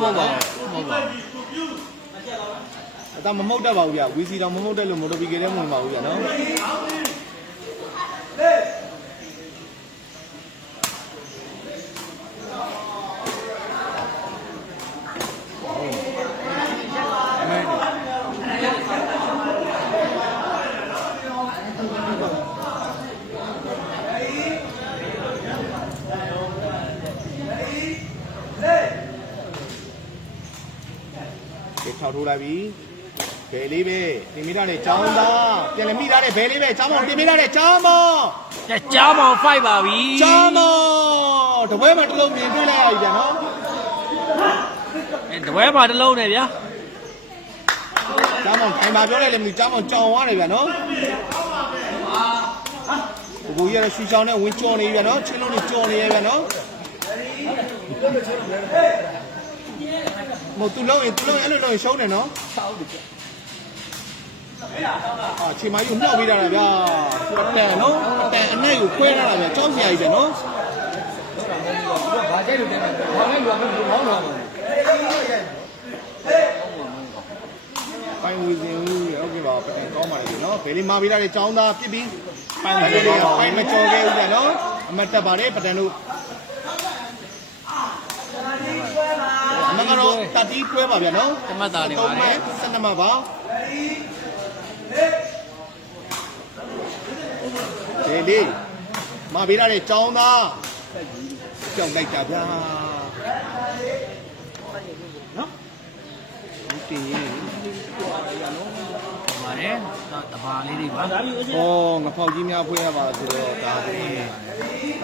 အတော့မမုတ်တတ်ပါဘူးဗျာဝီစီတောင်မမုတ်တက်လို့မိုတိုပီကေလည်းမဝင်ပါဘူးဗျာနော်ထောက်ထိုးလိုက်ပြီဘယ်လေးပဲတင်မိတာနဲ့ចောင်းသားပြန်လည်းမိတာနဲ့ဘယ်လေးပဲចောင်းမောင်တင်မိတာနဲ့ចောင်းမောင် ကြားမောင်5ပါပြီ ចောင်းမောင်တပွဲမှာတစ်လုံးမြင်တွေ့လိုက်ရပြီဗျာနော် တပွဲမှာတစ်လုံးနဲ့ဗျာ ចောင်းမောင်ထိုင်ပါပြောလိုက်လည်းမသိចောင်းမောင်ကြောင်သွားတယ်ဗျာနော်ဘူကြီးရရွှေချောင်းနဲ့ဝင်ကြော်နေပြီဗျာနော်ချင်းလုံးနဲ့ကြော်နေရဗျာနော်မတူလုံးရင်အဲ့လိုလုံးရှုံးတယ်နော်အာချိန်မကြီးကိုနှောက်ပေးတာဗျာအတန်နော်အတန်အနဲ့ကိုခွဲထားတာဗျာကြောက်စရာကြီးပဲနော်ဘာကြိုက်လို့တဲဘာလဲလူကမောင်းလာမှာပိုင်းဝီစင်ဦးဟုတ်ကဲ့ပါပြန်ကောင်းပါလေနော်ဘယ်လေးမာပေးတာလေចောင်းသားပြစ်ပြီးပိုင်းလေးပိုင်းမကြော်ခဲ့ဦးဗျာနော်အမတ်တက်ပါတယ်ပတန်တို့မကတော့တတိတွဲပါဗျာနော် တမတ်သားနေပါတယ် 12မှတ်ပါဒီလေးမပေးရတဲ့ចောင်းသားကြောက်လိုက်တာဗျာနော်ဒီပါတယ်တဘာလေးတွေပါ ဩငဖောက်ကြီးများဖွင့်ရပါဆိုတော့ဒါပဲ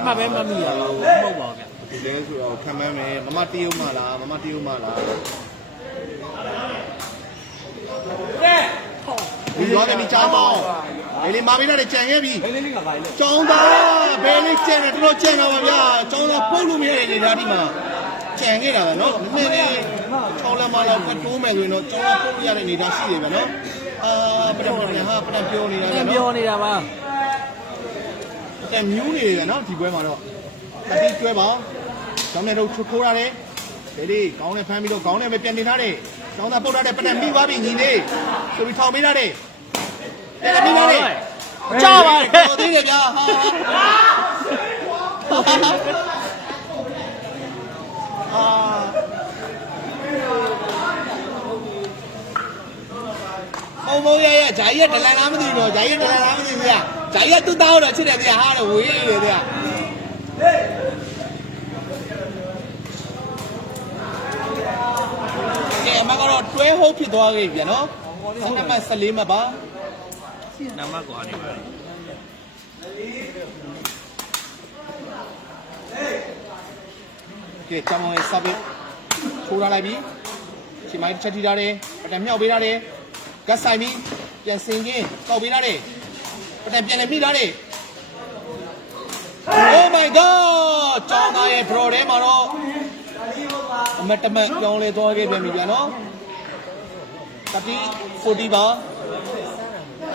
မှတ်ပဲမမိရဘူးမဟုတ်ပါဘူးဗျာ ဒီလဲဆိုတော့ခံမမ်းမယ်မမတရုံမလားမမတရုံမလားဒီရောတယ်ဒီချောင်းတော့ဘယ်လေးမပေးရတဲ့ကြံခဲ့ပြီဘယ်လေးကပါလဲចောင်းသားဘယ်လေးကြံတယ်တို့ကြံတာပါဗျာចောင်းသားပုတ်လို့မရတဲ့နေရာဒီမှာကြံခဲ့တာပဲနော်နည်းနည်းချောင်းလမ်းမတော့တိုးမယ်ဆိုရင်တော့ចောင်းသားပုတ်ရတဲ့နေရာရှိတယ်ဗျာနော်ပထမဟာပထမပြောနေတာနော် ပြောနေတာပါ မြူးနေတယ်နော်ဒီပွဲမှာတော့တတိကျွဲပါကျောင်းနဲ့တော့ချိုးခိုးရတယ်ဒီလေးခေါင်းနဲ့ဖမ်းပြီးတော့ခေါင်းနဲ့ပဲပြန်တင်ထားတယ်ကျောင်းသားပုတ်ထားတဲ့ပတက်မိသွားပြီညီလေးဆိုပြီးထောင်ပေးထားတယ်ပြန်လည်းမိထားတယ်ကြားပါတယ်တော်သေးတယ်ဗျာမုံရရဂျာကြီးကဒလန်လားမသိဘူးတော့ဂျာကြီးကဒလန်လားမသိဘူးဗျာဂျာကြီးကသူ့သားတော့ချစ်တယ်ဗျာဟာတော့ဝေးနေတယ်ဗျာကဲအမကတော့တွဲဟုတ်ဖြစ်သွားပြီဗျာနော်12မှတ်14မှတ်ပါ နမကွာနေပါတယ်ကဲချမောင်ရဲ့စပစ်ထိုးထားလိုက်ပြီချိန်မိုင်းချက်ထိထားတယ်ပတံမြောက်ပေးထားတယ်ကတ်ဆိုင်ပြီးပြန်စင်ကင်းကောက်ပေးထားတယ်ပတံပြန်လည်းမိထားတယ် Oh my god ကျောင်းသားရဲ့ draw ထဲမှာတော့အမတ်တမတ်ပြောင်းလဲသွားခဲ့ပြန်ပြီဗျာနော်တတိ40ပါ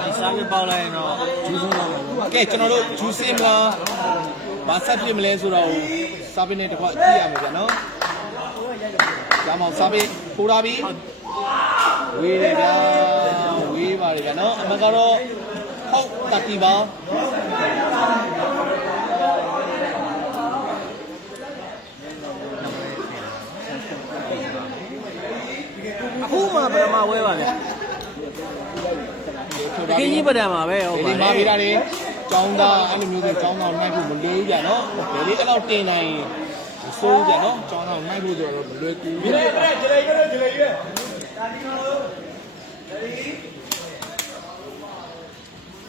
ဒီစားပြပေါက်လိုက်ရင်တော့ဂျူးဆုံးတော့ ကဲကျွန်တော်တို့ဂျူးစင်မလားဘာဆက်ဖြစ်မလဲဆိုတော့စာပင်းနဲ့တစ်ခွက်ကြည့်ရမယ်ဗျာနော်ကျောင်းမောင်စာပင်းထိုးထားပြီဝေးတယ်ဗျာဝေးပါတယ်ဗျာနော်အမတ်ကတော့ဟုတ်တတိပါအခုမှပထမဝဲပါဗျာတကယ်ကြီးပဒံမှာပဲဟုတ်ပါ ဒီမှာပေးတာလေကျောင်းသားအဲ့လိုမျိုးဆိုကျောင်းသားနိုင်ဖို့မလွယ်ဘူးဗျာနော်ဘယ်လေးအဲ့လောက်တင်နိုင်စိုးဗျာနော်ကျောင်းသားနိုင်ဖို့ဆိုတော့မလွယ်ကူဘူး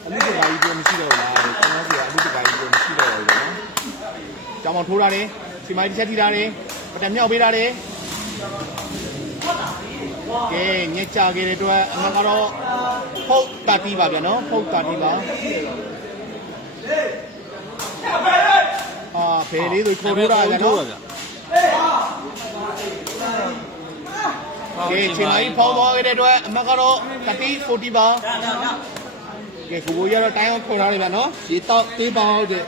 အမှုတကာကြီးပြောမရှိတော့လားကျွန်တော်ကအမှုတကာကြီးပြောမရှိတော့ဘူးဗျာနော်ကျောင်းမောင်ထိုးတာလေစီမိုင်းတစ်ချက်ထိတာလေပတံမြောက်ပေးတာလေကဲညက်ကြခဲ့တဲ့အတွက်အမှန်ကတော့ဟုတ်တာတီးပါဗျာနော်ဟုတ်တာတီးပါဘယ်လေးဆိုခေါ်ထိုးတာဗျာနော် ကဲချိန်မကြီးဖောင်းသွားခဲ့တဲ့အတွက်အမကတော့30 40ပါကဲကိုကိုရတော့တိုင်းအောင်ခွန်ထားတယ်ဗျာနော်ရေတောက်သေးပါဟုတ်တယ်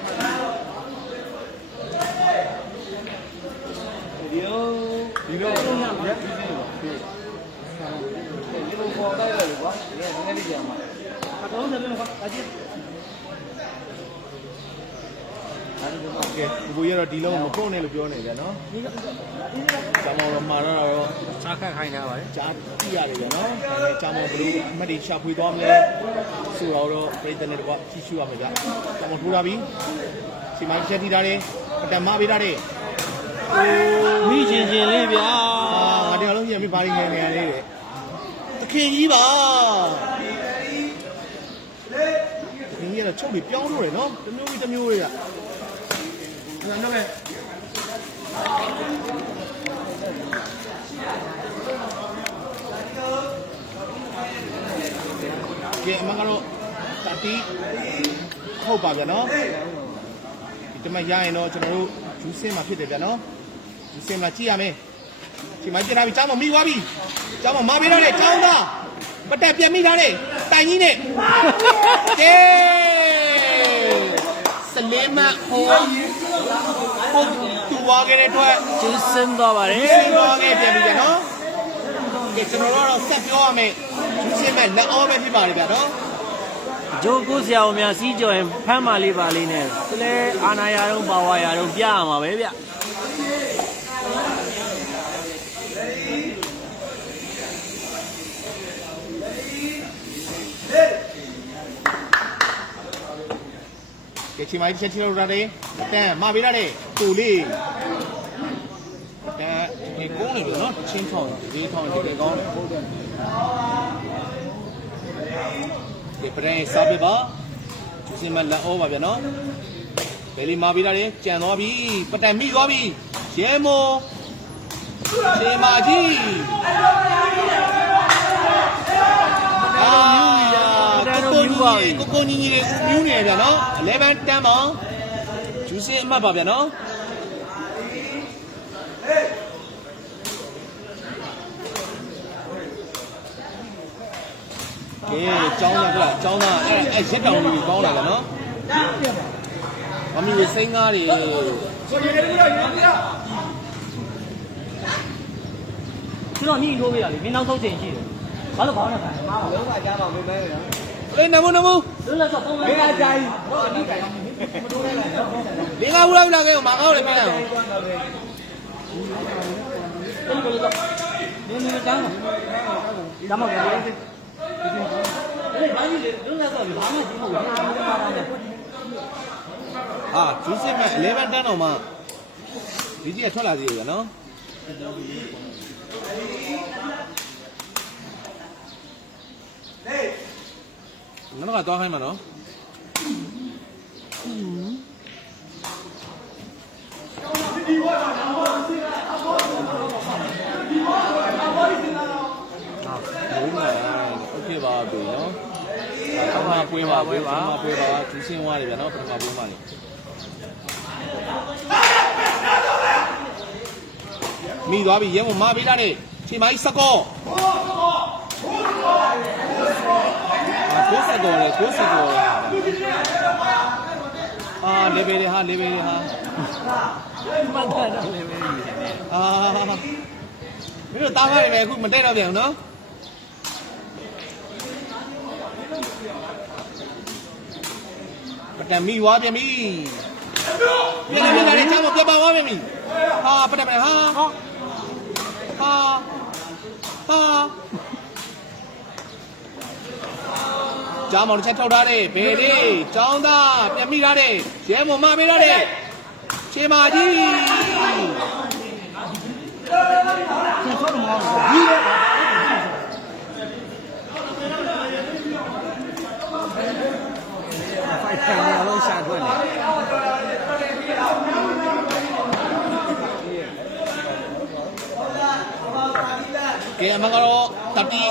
ဒီလိုပေါ်တိုက်လိုက်ကွာဒီနေ့လေးကြာမှာတော့တယ်ကွာအကြည့်ကဲကိုရတော့ဒီလုံးမပုတ်နဲ့လို့ပြောနေကြနော်။ကျောင်းမောင်မှာတော့ စားခတ်ခိုင်းထားပါတယ် ကြားကြည့်ရတယ်ဗျာနော်။အဲကျောင်းမောင်ဘလို့အမှတ်တွေရှာဖွေသွားမလဲဆိုတော့ပြည်တဲ့နဲ့တော့ကြည့်ရှုရမှာဗျာ။ကျောင်းမောင်ထိုးလာပြီ။စီမိုင်းချက်တီးထားတယ်။ပတံမပေးထားတယ်။ မိချင်းချင်းလေးဗျာ ငါတရားလုံးပြန်ပြီးဘာရင်းနေနေရလေးတဲ့။သခင်ကြီးပါ။သခင်ကြီးကတော့ချုပ်ပြီးပြောင်းလို့တယ်နော်။တစ်မျိုးပြီးတစ်မျိုးလေးက။နော်ပဲကဲအမကတော့တတိဟုတ်ပါဗျာနော်ဒီတမရရင်တော့ကျွန်တော်တို့ဂျူးစင်မှာဖြစ်တယ်ဗျာနော်ဂျူးစင်မှာကြည့်ရမယ်ချိန်မှပြထားပြီကျောင်းမမိသွားပြီကျောင်းမပေးတော့တယ်ကျောင်းသားပတက်ပြန်မိထားတယ်တိုင်ကြီးနဲ့ကဲစလင်းမဟိုဟုတ်သူဝါခဲ့တဲ့အတွက် ကျင်းစင်းသွားပါတယ် ဒီလိုခဲ့ပြန်ပြီနော်ဒီကျွန်တော်တို့ဆက်ပြောရမယ်ဂျူးစင်မဲ့လက်အောပဲဖြစ်ပါလိမ့်ဗျာနော် ဂျိုးကိုဆရာအောင်များစီးကြော်ရင်ဖမ်းပါလေးပါလေးနဲ့ဒီလဲအာနာယာတော့ပါဝါယာတော့ပြရမှာပဲဗျ ကဲချိန်မကြီးချက်ချင်းလို့ရတယ်တန်မပေးရတယ်တူလေးတန်ဒီကုန်းနေပြီနော်ချင်းထောင်းဒီထောင်းဒီကေကောင်းဒီပရင်စားပြပါသူစင်မလက်အောပါဗျာနော်ဘယ်လီမပေးရတယ်ကြံသွားပြီပတန်မိသွားပြီရဲမိုးချိန်မကြီးကိုကိုညီညီလေးမြူးနေရဗျာနော်11တန်းပါဂျူးစင်အမှတ်ပါဗျာနော်ကဲကျောင်းသားကကျောင်းသားအဲ့ရက်တောင်ကြီးကောင်းလာတယ်နော်မမီလေးစိမ့်ကားတွေကျွန်တော်ညှိထိုးပေးရလေမင်းနောက်ဆုံးချိန်ရှိတယ်ဘာလို့ခေါင်းနဲ့ခံမှာလုံးဝကြားမှာမင်းမဲရအေးနမလုံးလက်တော့ဖုန်းလိုက်မင်းအကြိုင်ဟောဒီကံမတိုးလိုက်လင်းကားဘူးလားခဲ့မကောင်းတယ်မင်းအောင်ဘယ်လိုလဲနင်းနေကြမ်းဒါမှမဟုတ်လေဘာကြီးလဲလုံးလက်တော့ဘာမှကြည့်မဟုတ်ဘူးဟာဂျူးစစ်မဲ့11တန်းတော့မှဒီကြီးကထွက်လာသေးတယ်နော်ငါတို့ကတော့ခိုင်းမှာနော်โอเคပါပြီနော်ပထမပွဲပါသူစင်းသွားတယ်ဗျာနော်ပထမပွဲမှာလေမိသွားပြီရဲမမပေးတာနဲ့ချိန်မကြီးစကောကိုစကောလေအာလေဘေဟာမှတ်တယ်တော့လေဘေအာမင်းတို့တားပါနေမယ်အခုမတက်တော့ပြန်ဘူးနော်ပတံမီဝါပြန်ပြီပြန်လာတယ်ချမ်းမပြပါဝါပြန်ပြီဟာပတံဟာကျောင်းမောင်တစ်ချက်ထောက်ထားတယ်ဘယ်လေးကျောင်းသားပြန်မိထားတယ်ရဲမမပေးထားတယ်ခြေမာကြီးဖိုက်တယ်အလုံးရှာထွက်နေကဲအမကတော့တတိ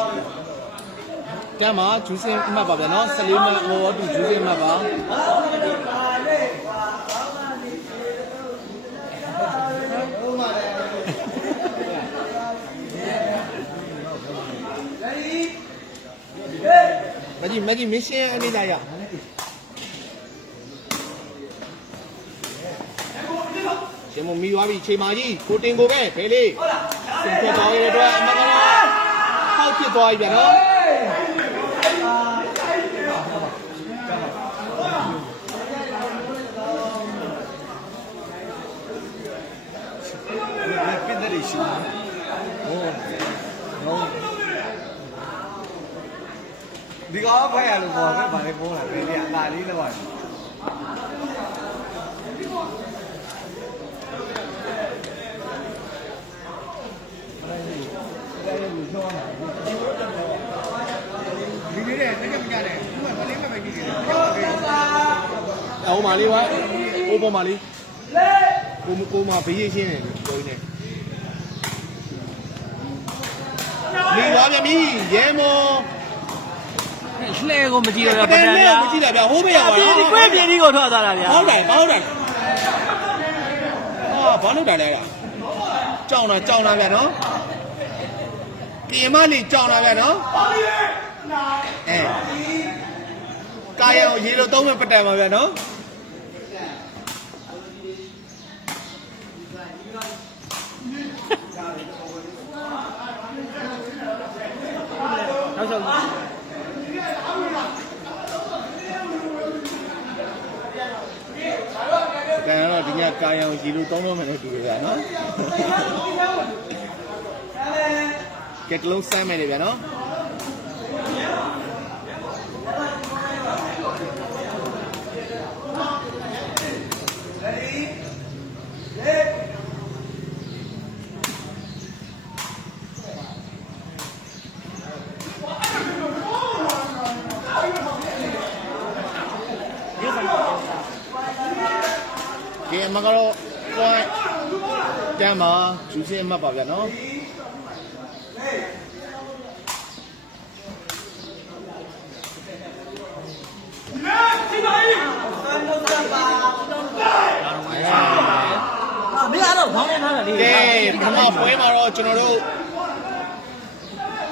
ကဲမှာဂျူးစင်မှတ်ပါဗျာနော်14မှတ်ဟိုတူဂျူးစင်မှတ်ပါက မကြီးမရှင်းအနေနဲ့ရရှင်မမီသွားပြီချိန်မာကြီးကိုတင်ကိုပဲဖေးလေးသင်ထွက်သွားရတဲ့အတွက်အမကတော့ဟောက်ဖြစ်သွားပြီဗျာနော်ပြည့်တဲ့ရှိဒီကောဖိုင်ရလို့ပေါ်ပဲဗာလေပေါ်လာတယ်လေအသာလေးတော့ ဒီလေးနဲ့လည်းမကြတယ်သူကမလေးမပဲကြည့်တယ်အောင်ပါလေးဝါအိုးပေါ်ပါလေးကိုမဘေးရရှင်းတယ်ကိုင်းနေလီဝါမြမီရဲမော လှဲကိုမကြည့်တော့ဗျာပတန်ဗျာ မကြည့်တာဗျာဟိုးမရပါဘူး ဒီကွဲပြင်းကြီးကိုထွက်သွားတာဗျာ ဟုတ်တယ်ဘာလုပ်တာလဲကြောင်တာဗျာနော်ပြင်မလေးကြောင်တာဗျာနော်ကာယံရေလိုသုံးမဲ့ပတန်ပါဗျာနော်နောက်ဆုံး ကန်တော့ဒီညကာယံရေလိုသုံးတော့မယ်လို့တူတယ်ဗျာနော်ကဲတလုံးစမ်းမယ်လေဗျာနော်ဒီအမကတော့ point တမ်းမှာဂျူးစင်းအမှတ်ပါဗျာနော်မရတော့ဘောင်းနေထားတာလေး ကဲပထမပွဲမှာတော့ကျွန်တော်တို့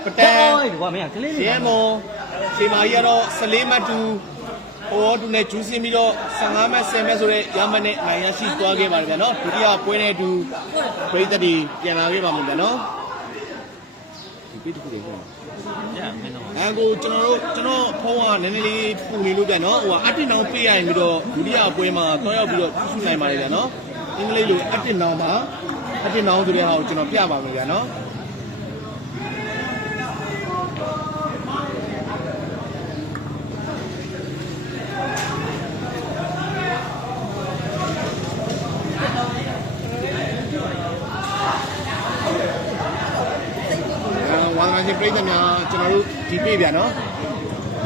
ပတန် ဒီကွာမင်းကကလေး ရဲမွန်ခြေမာကြီးကတော့14မှတ်တူဟိုတူနဲ့ဂျူးစင်းပြီးတော့15မှတ်10မှတ်ဆိုတဲ့ရမနဲ့နိုင်ရရှိသွားခဲ့ပါတယ်ဗျာနော်ဒုတိယပွဲနဲ့အတူပရိသတ်တွေပြန်လာခဲ့ပါမယ်ဗျာနော်ဒီပိတ်တစ်ခုလေးဟုတ် ရမင်းတော့ ကိုကျွန်တော်ဖုန်းကနည်းနည်းလေးပူနေလို့ပြန်နော်ဟိုကအတစ်နောင်ပေးရရင်ပြီးတော့ဒုတိယပွဲမှာတော့ရောက်ပြီးတော့ကြည့်ရှုနိုင်ပါတယ်ဗျာနော်အင်္ဂလိပ်လိုအတစ်နောင်ပါအတစ်နောင်ဆိုတဲ့ဟာကိုကျွန်တော်ပြပါမယ်ဗျာနော်ဝါသနာရှင်ပြည်သူများကျွန်တော်တို့ဒီပေးဗျာနော်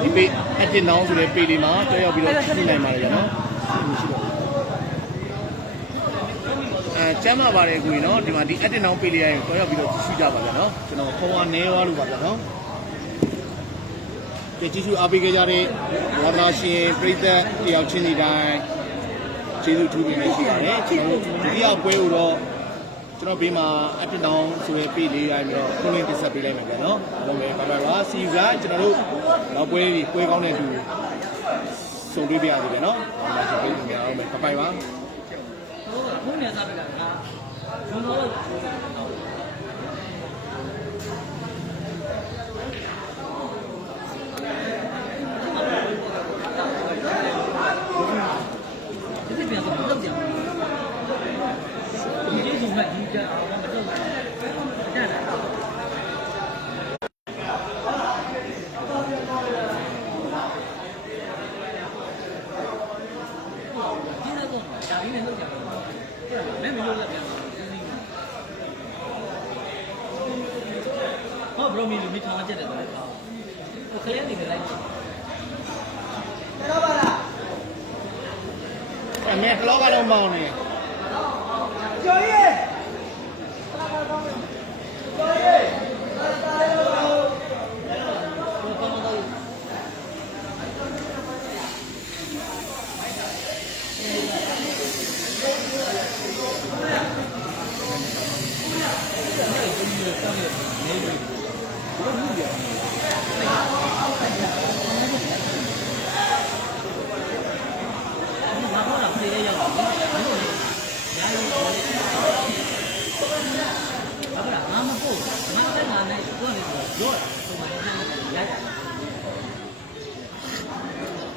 ဒီပေးအတစ်နောင်ဆိုတဲ့ပေးလေးမှာတော့ရောက်ပြီးတော့ကြည့်နိုင်ပါတယ်ဗျာနော်ကျမ်းပါပါတယ်ကိုကြီးနော်ဒီမှာဒီအတစ်နောင်ပေးလေးရရင်တော့ရောက်ပြီးတော့ကြည့်ကြပါဗျာနော်ကျွန်တော်ဖုန်းကနေသွားလို့ပါဗျာနော်ကြည့်အားပေးကြတဲ့ဝါသနာရှင်ပြည်သက်တယောက်ချင်းဒီတိုင်းကျေးဇူးထူးပြီးရှိပါတယ်ကျွန်တော်တို့ဒီရောက်ပွဲကိုတော့ကျွန်တော်ဘေးမှာအတစ်နောင်ဆိုတဲ့ပေးလေးရရင်တော့ခုလင်းတင်ဆက်ပေးလိုက်မယ်ဗျာနော်အားလုံးပဲပါပါပါ see you guys ကျွန်တော်တို့နောက်ပွဲတွေပွဲကောင်းတဲ့အတူဆုံတွေ့ပြရစီဗျာနော်ဝါသနာရှင်ပြည်သူများအားလုံးပဲပါပါပါဘုန်းနဲ့စားပြတာကဘုန်းတော်တို့ဒီပြန်တော့လောက်ကြဒီကျေးဇူးမှဒီကမတော့တယ်လားဘရိုမီလူမိထောင်းချက်တယ်တော့ခလေးနေလိုက်တော့ပါလား အမေကလောကတော့မောင်းနေကျော်ရီ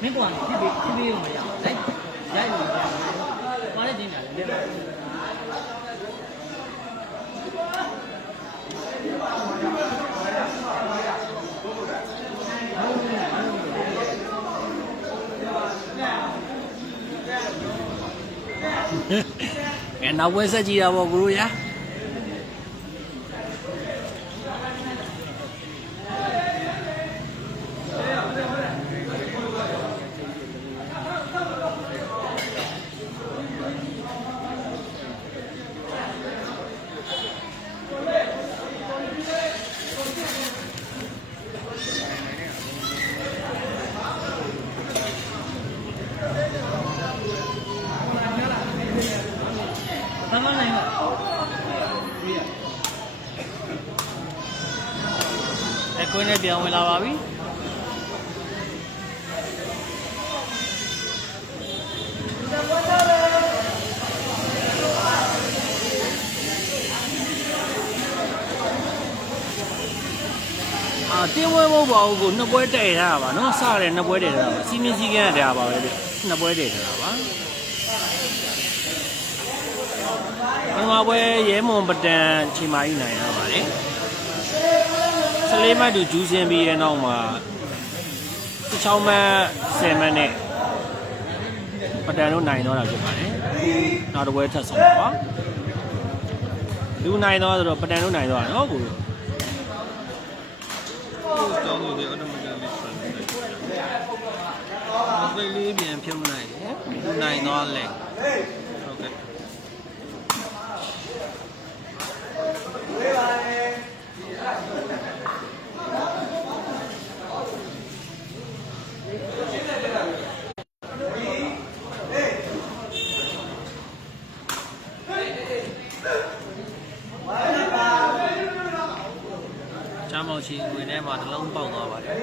င်းကွာဖြစ်ပြီးမရအောင်လိုက်ရိုက်လို့မှားတဲ့ချင်းတာလည်းလက်ပါကဲနောက်ဝဲဆက်ကြည့်တာပေါ့ကိုတို့ရာကွင်းနဲ့ပြန်ဝင်လာပါပြီတင်းဝဲမဟုတ်ပါဘူးကိုနှစ်ပွဲတည်ထားတာပါเนาะစရတယ်နှစ်ပွဲတည်ထားတာပါစီမင်းစည်းကမ်းတရားပါပဲနှစ်ပွဲတည်ထားတာပါဘယ်မှာပွဲရဲမွန်ပတန်ချိန်မာကြီးနိုင်ရပါလေ14မှတ်တူဂျူးစင်းပြီးတဲ့နောက်မှာ16မှတ်10မှတ်နဲ့ပတန်တို့နိုင်တော့တာဖြစ်ပါတယ်နောက်တစ်ပွဲထပ်ဆောင်ပါလူနိုင်တော့ဆိုတော့ပတန်တို့နိုင်တော့တာเนาะကိုတောင်းလို့ဒီအော်တိုမက်တစ်လေးဆွဲနေတယ်လေးပြန်ဖြုတ်လိုက်လူနိုင်တော့လဲဟုတ်ကဲ့ချမ်းမောင်ရှိဝင်ထဲမှာတစ်လုံးပေါက်သွားပါတယ်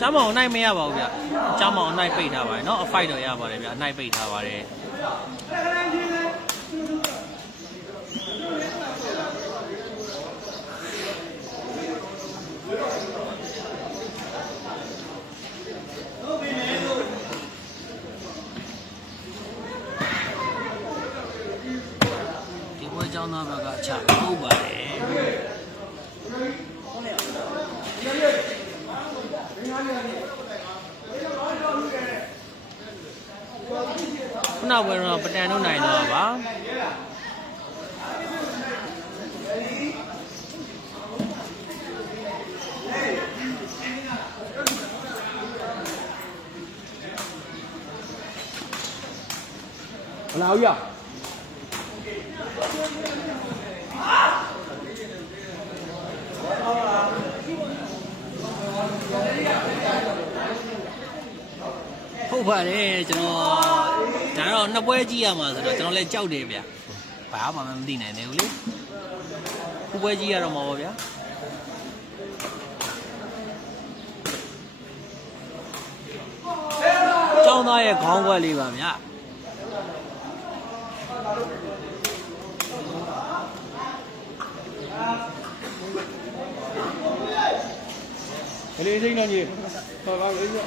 ချမ်းမောင်အနိုင်မရပါဘူးဗျချမ်းမောင်အနိုင်ပိတ်ထားပါတယ်เนาะအဖိုက်တော့ရပါတယ်ဗျအနိုင်ပိတ်ထားပါတယ်ကျောင်းသားဘက်ကချဟုတ်ပါတယ်ခုနကဘယ်တော့ပတန်တို့နိုင်တော့ပါဘလာဦးရဟုတ်ပါတယ်ကျွန်တော်ဒါတော့နှစ်ပွဲကြည့်ရမှာဆိုတော့ကျွန်တော်လည်းကြောက်တယ်ဗျဘာမှမသိနိုင်သေးဘူးလေခုပွဲကြည့်ရတော့မှာပါဗျာကျောင်းသားရဲ့ခေါင်းခွက်လေးပါဗျာလေးစိမ့်တော့ကြီးဟောပါလေးရ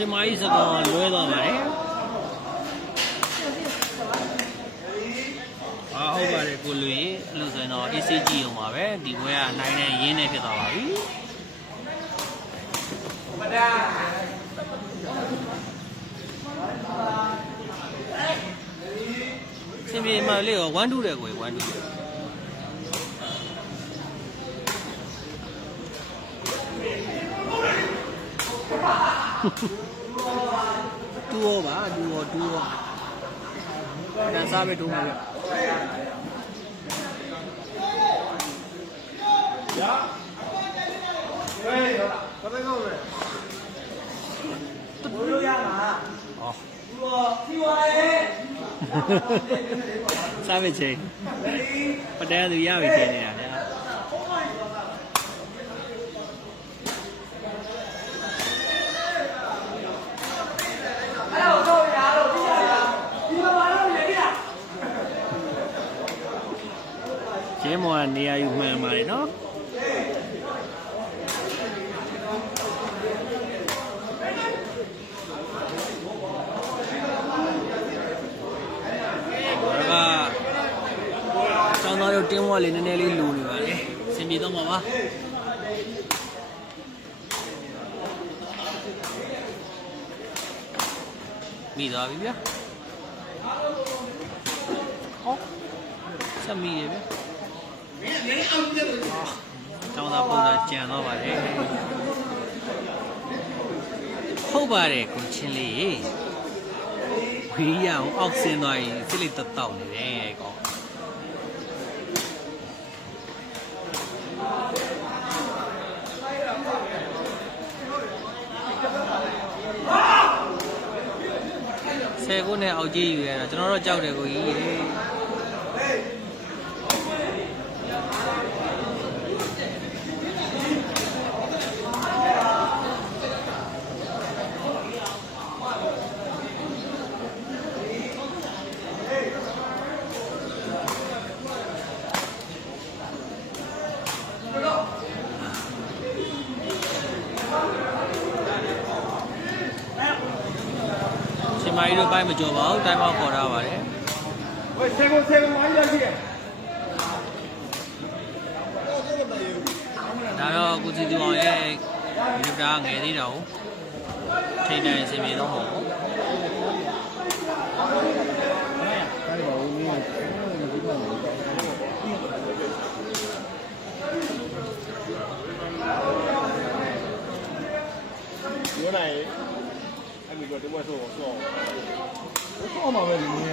ချင်းမကြီးစကောင်လွဲသွားပါတယ်ဟုတ်ပါတယ်ကိုလူကြီးအဲ့လိုဆိုရင်တော့ ACG အောင်ပါပဲဒီဘွဲကနိုင်နဲ့ရင်းနဲ့ဖြစ်သွားပါပြီစင်ပြေမလေးရော1 2တယ်ကို1 2တယ် တူရောပါတူရောဒါစားပဲတူမှာဗျစားပဲချင်းပတဲသူရပြီထင်နေတာဗျာကျင်းမောကနေရာယူမှန်ပါတယ်နော်ကျောင်းသားတို့တင်းဝါလေးနည်းနည်းလေးလိုနေပါလေအဆင်ပြေတော့မှာပါမိသွားပြီဗျာဟောဆက်မိတယ်ဗျာကျောင်းသားပုံစံကြံတော့ပါလေဟုတ်ပါတယ်ကိုချင်းလေးဝီးရအောင်အောက်ဆင်းသွားရင်စစ်လေးတောက်နေတယ်ကော10ခုနဲ့အောက်ကြီးယူရတာကျွန်တော်တို့ကြောက်တယ်ကိုကြီးမိုင်းတို့ပိုင်းမကြော်ပါဘူးတိုင်းပေါက်ခေါ်ထားပါတယ်ဝေး7မိုင်းရရှိတယ်ဒါတော့ကိုစီသူအောင်ရဲ့ဒီတာငယ်သေးတော့ထိတ်တိုင်းအစီအပြေတော့မဟုတ်ဘူး原来。美国这么说，我嘛呗，你呢？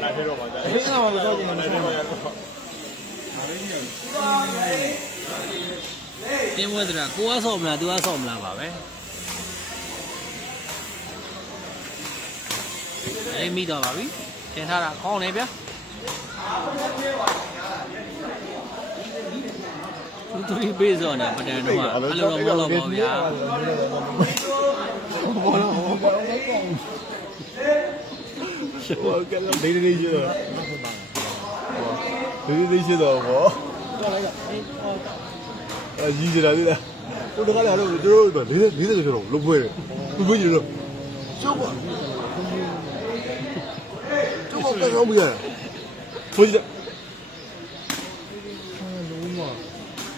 哪天肉嘛？那我们早进哪天肉呀？တင်းဝဲတဲ့ကိုကဆော့မလားသူကဆော့မလားပါပဲအေးမိတော့ပါပြီတင်ထားတာခေါင်းနေဗျာသူတို့ပေးစောနေပဒံတော့အဲ့လိုတော့မဟုတ်တော့ပါဗျာ我跟他没得那些的，没得那些的我。一起来对的，我这个俩都没得个时候，老不会，不会就是，小伙，这个干啥不干？回去。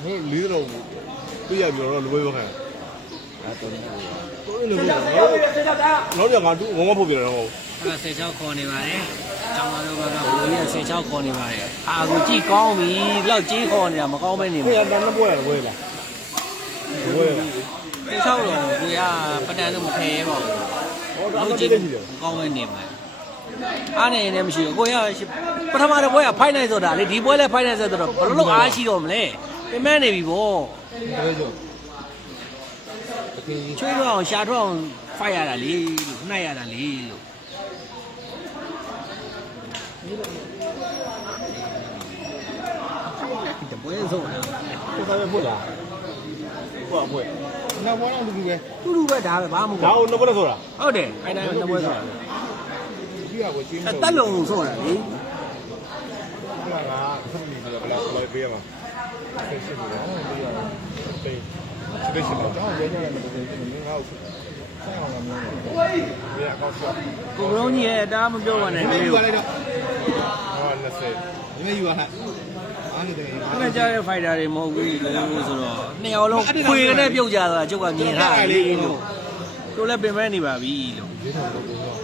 我离得了，不也没有了，不会不看。老两个都我跑别人哦。အဲ့16ခေါ်နေပါတယ်ကျောင်းသားတို့ဘက်ကဘူကြီးက16ခေါ်နေပါတယ်အာကိုကြည့်ကောင်းပြီလောက်ကြီးခေါ်နေတာမကောင်းပဲနေမှာ对呀，那不会了，不会了，不会了。16တော့ကိုရပဒံတော့မခဲရဲပါဘူးလောက်ကြီးမကောင်းပဲနေမှာအားနေနေမရှိဘူးကိုရပထမတော့ဘွဲကဖိုက်နိုင်ဆိုတာလေဒီဘွဲလည်းဖိုက်နိုင်ဆိုတော့ဘယ်လိုအားရှိတော့မလဲပြင်မဲနေပြီဗောချွေးတော့အောင်ရှာထွက်အောင်ဖိုက်ရတာလေလို့နှိုက်ရတာလေလို့တပွဲဆုံးလား 这咱们不了，不会。那我让这个呗。တူတူပဲဒါပဲဘာမှမဟုတ် 然后那不能说了。ဟုတ်တယ်ခိုင်တိုင်းတပွဲဆိုတာ 第二个金。တက်လုံးဆိုတာလေ那个，他们那个不来背嘛？背是不了，背，背是了。正好人家那个你还有，三样了没有？没呀，搞笑。 ကိုဘုံကြီးရဲ့ဒါမှမပြောပါနဲ့လေ ယူပါလိုက်တော့ဟောလက်စဲဒီမဲ့ယူပါဟဲ့အားနေတယ် အဲ့ဒါကြားတဲ့ fighter တွေမဟုတ်ဘူးလို့ဆိုတော့နှစ်ယောက်လုံးခွေနဲ့ပြုတ်ကြတာကျုပ်ကမြင်ထားတယ်လို့တို့လည်းပင်မဲနေပါပြီလို့ ဒီတော့ဘုံတော့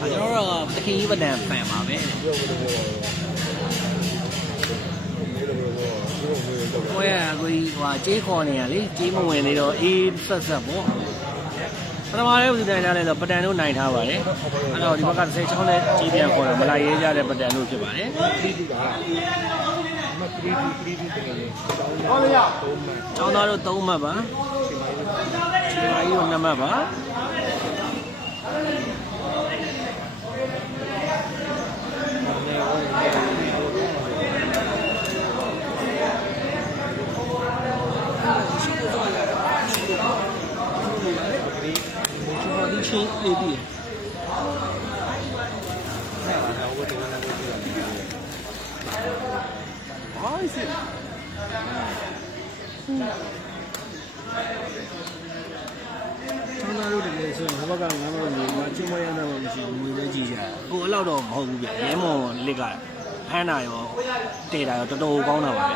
ကျွန်တော်တို့ကတခင်ကြီးပဒံဖန်ပါပဲ ပြောလို့ပြော ကိုရကိုကြီးဟိုကြေးခေါ်နေရလေကြေးမဝင်နေတော့အေးဆက်ဆက်ပေါ့ပထမလေးဦးတိုင်ထားလဲဆိုပတန်တို့နိုင်ထားပါတယ်အဲ့တော့ဒီဘက်က16နဲ့ကြေးပြန်ခေါ်တာမလိုက်ရဲကြတဲ့ပတန်တို့ဖြစ်ပါတယ် မ3 2 3 2တကယ်လေ ဟောလေရ ကျောင်းသားတို့3မှတ်ပါဒီမကြီးတို့2မှတ်ပါချင်းလေးပြီးအိုးစစ်ကျောင်းသားတို့တကယ်ဆိုရင်ဘက်က9မှတ်နေမှာချင်းမရမ်းတော့မရှိဘူးငွေလည်းကြည့်ကြကိုအဲ့လောက်တော့မဟုတ်ဘူးဗျရဲမော်လစ်ကဖမ်းတာရောတေတာရောတော်တော်ကောင်းတာပါဗျ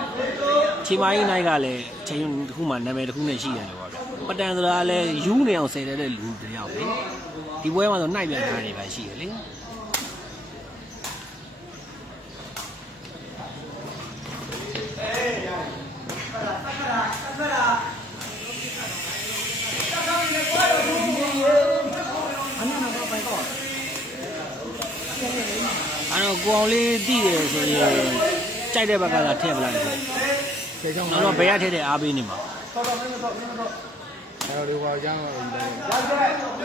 ချီမိုင်းနိုင်ကလည်းချိန်တစ်ခုမှနာမည်တစ်ခုနဲ့ရှိရတယ်ပါဗျပတန်ဆိုတာလည်းယူနေအောင်ဆယ်တဲ့လူတယောက်လေဒီပွဲမှာဆိုနိုင်ပြန်တာနေပါရှိတယ်လေအဲ့တော့ကိုအောင်လေးတည်တယ်ဆိုရင်ကြိုက်တဲ့ဘက်ကလာထည့်ပလိုက်တယ်တော့ဘယ်ရထည့်တဲ့အားပေးနေမှာ အဲ့တော့ဒီဟောရမ်းတော့ဒီတိုင်း တိုင်းအောင်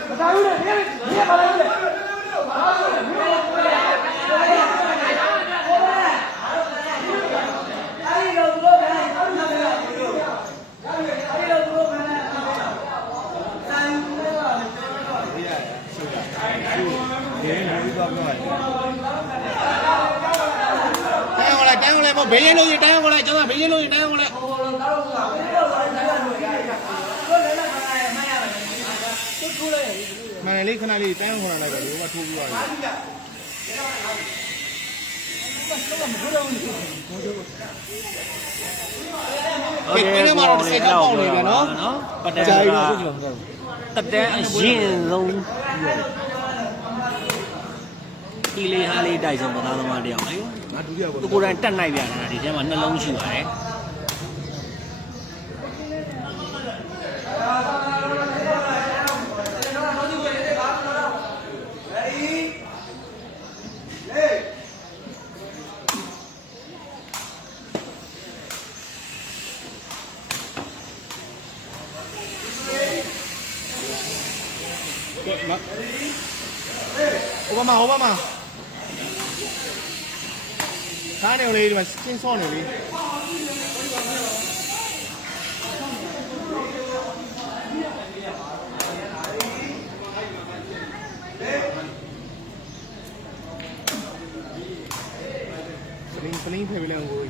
လိုက်ဘေးရင်လို့ရင်တိုင်းအောင်လိုက်ကျွန်တော်ဘေးရင်လို့ရင်တိုင်းအောင်လိုက်မှန်လေးခဏလေးတိုင်းအောင်ခေါ်လိုက်ပါလို့ကထိုးပြီးသွားပြီโอเคဒီမှာတော့ဆက်ကောက်နေပြီနော်ပတန်ကတက်တဲ့အရင်ဆုံးဒီလေးဟာလေးတိုက်ဆုံးပသားသမားတယောက်လေငါဒုတိယဘော သူကိုယ်တိုင်တက်နိုင်ပြန်တာဒီထဲမှာနှလုံးရှိပါတယ်အိုဘာမာသားနေလေးဒီမှာစင်းစောနေပြီပလင်းဖယ်ပြီးလဲကို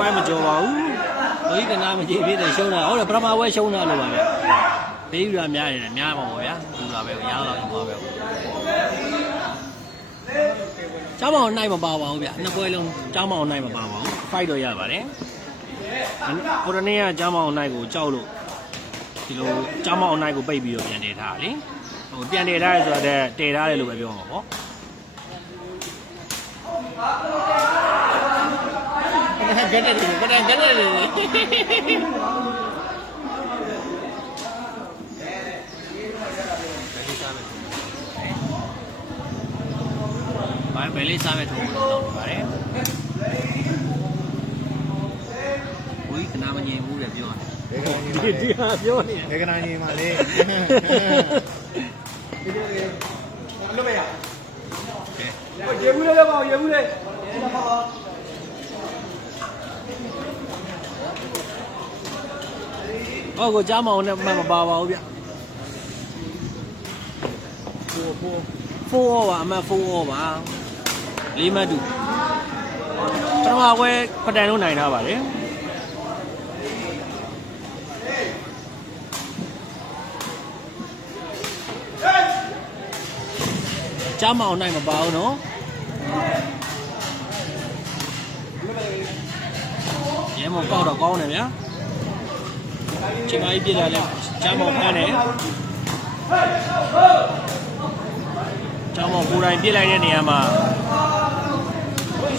ပိုင်းမကြော်ပါဘူး။ဘိကနာမကြည့်ဖြစ်တယ်ရှုံးတာဟုတ်တယ်ပထမဝဲရှုံးတာလို့ပါဗျ။ဘေးယူတာများတယ်များပါပေါ့ဗျာ။ယူတာပဲရအောင်ယူပါပဲ။ကျောင်းမောင်နိုင်မပါပါဘူးဗျ။နှစ်ပွဲလုံးကျောင်းမောင်နိုင်မပါပါဘူး။ fight တော့ရပါတယ်။ကိုရနေကကျောင်းမောင်နိုင်ကိုကြောက်လို့ဒီလိုကျောင်းမောင်နိုင်ကိုပိတ်ပြီးတော့ပြန်တည်ထားတာလေ။ဟိုပြန်တည်ထားရဲဆိုတော့တည်ထားတယ်လို့ပဲပြောမှာပေါ့။ဂက်တယ်ဒီပတန်ဂက်တယ်ဒီဘာပဲလေးစားမဲ့ထုံးလို့လုပ်ပါတယ်ဝိကနာမငြိမ်ဘူးလေပြောတယ်ဒီဟာပြောနေတယ်ကနာငြိမ်ပါလေအလုပ်မရရေဘူးလေးပေါ့ရေဘူးလေး哦，我家嘛，我那慢慢包包边。4 4吧，慢4吧。4 မှတ်တူပထမပွဲပတန်တို့နိုင်ထားပါတယ်ကြားမအောင်နိုင်မပါဘူးနော်ရဲမောင်ကောက်တော့ကောင်းတယ်ဗျာချိန်မကြီးပြစ်လာလဲကြားမောင်ဖမ်းတယ်ကြားမောင်ကိုယ်တိုင်ပြစ်လိုက်တဲ့နေရာမှာ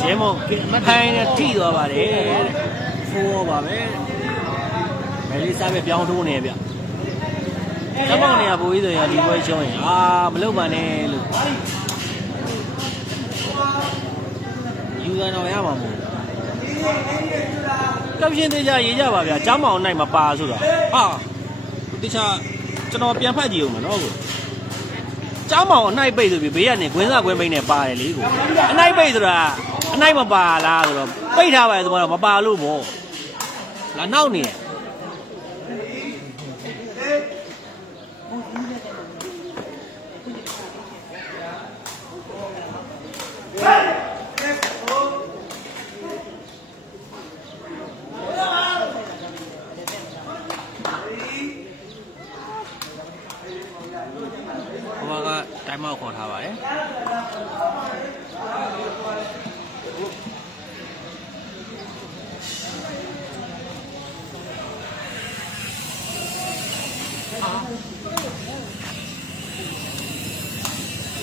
ရဲမောင်မထိုင်နဲ့ထိသွားပါတယ်ဖိုးရောပါပဲမယ်လေးစားပဲပြောင်းထိုးနေဗျကြားမောင်နေရာပိုးကြီးဆိုရင်ဒီပွဲရှုံးရင်မလုပ်ပါနဲ့လို့ယူကန်တော်ရမှာမဟုတ်ကပ်ရှင်သေးကြရေးကြပါဗျာကြားမောင်နိုင်မပါဆိုတော့တခြားကျွန်တော်ပြန်ဖတ်ကြည့်ဦးမယ်နော်ကိုကြားမောင်အနိုင်ပိတ်ဆိုပြီးဘေးကနေခွင်းစားခွင်းပိတ်နဲ့ပါတယ်လေကိုအနိုင်ပိတ်ဆိုတာအနိုင်မပါလားဆိုတော့ပိတ်ထားပါလေဆိုတော့မပါလို့ပေါ့လာနောက်နေတယ်တိုင်းမောက်ခေါ်ထားပါတယ်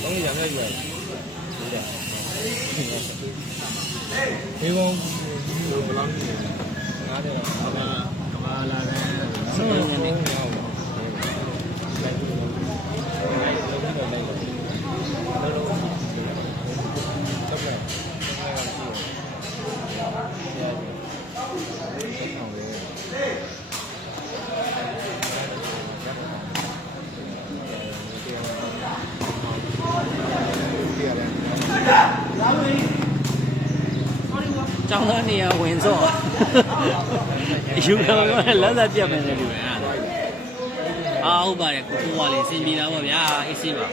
လုံးရံရရွယ်ဘေးကောင်းဘလောင်းနေငါးတယ်တော့ကဘာလာတယ်စေးနေနေကျောင်းသားနေရာဝင်စော့ယူတော့လက်သက်ပြတ်မယ်လေဒီမှာဟုတ်ပါတယ်ကိုကလေးစင်ပြေတာပေါ့ဗျာအေးစေးပါ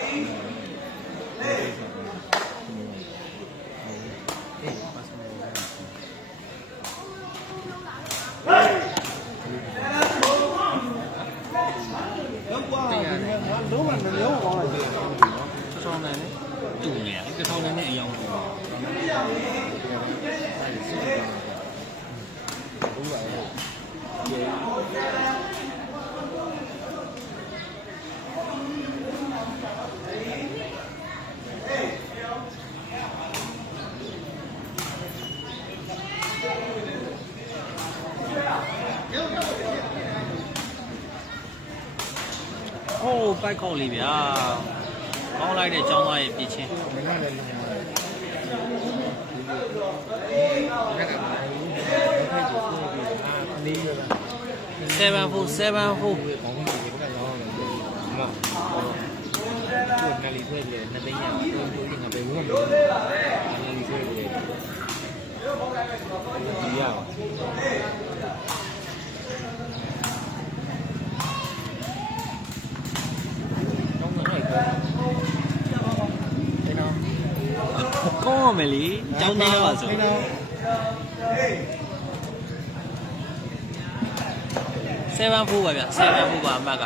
လုံးဝမမျိုးကောင်းလိုက်တယ်ဆောင်းနိုင်တူနေရတစ်ထောင်နဲ့အယောင်ပိုက်ခေါက်လေးဗျာပေါင်းလိုက်တဲ့ကျောင်းသားရဲ့ပြည့်ချင်း7 4 7 4နာလီဆွဲတယ်နှစ်သိန်းရတော့ငါပဲဘူးမလို့နာလီဆွဲတယ်ဒီရအောင်ကောင်းမယ်လေကျောင်းသားပါဆို7 4ပါဗျ7 4ပါအမှတ်က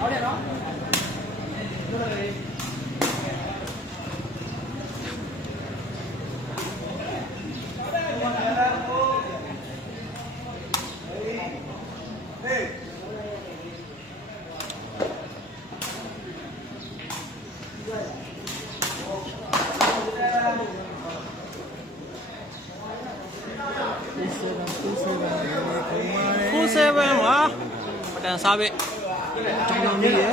ဟုတ်တယ်နော်7ပါပတန်စားပဲကျောင်းတော်မိရယ်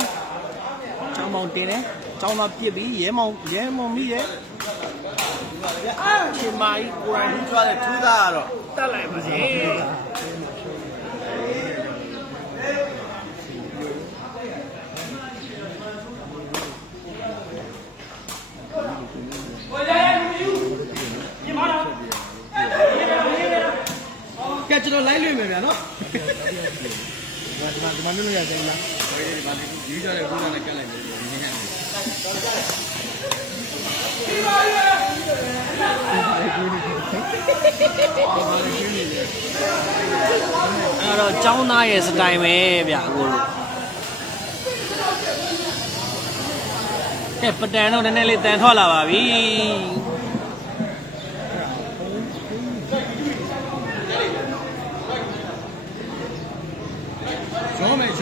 ကျောင်းမောင်တင်တယ်ကျောင်းသားပြစ်ပြီးရဲမောင်မိရယ်ရှင်မာကြီးကိုရိုင်းထူးသွားတဲ့ထူးသားကတော့တက်လိုက်ပါစေကိုရဲလူယူညီမတော် ကဲကျွန်တော်လိုက်လွှင့်မယ်ဗျာနော် ဒီမှာလွတ်လို့ရသေးလား ဒီမှာယူကြတဲ့ခုနနဲ့ကတ်လိုက်မယ်နင်းနေအဲ့တော့ចောင်းသားရဲ့စတိုင်ပဲဗျအခုလိုကဲပတန်တော့နည်းနည်းလေးတန်ထွက်လာပါပြီ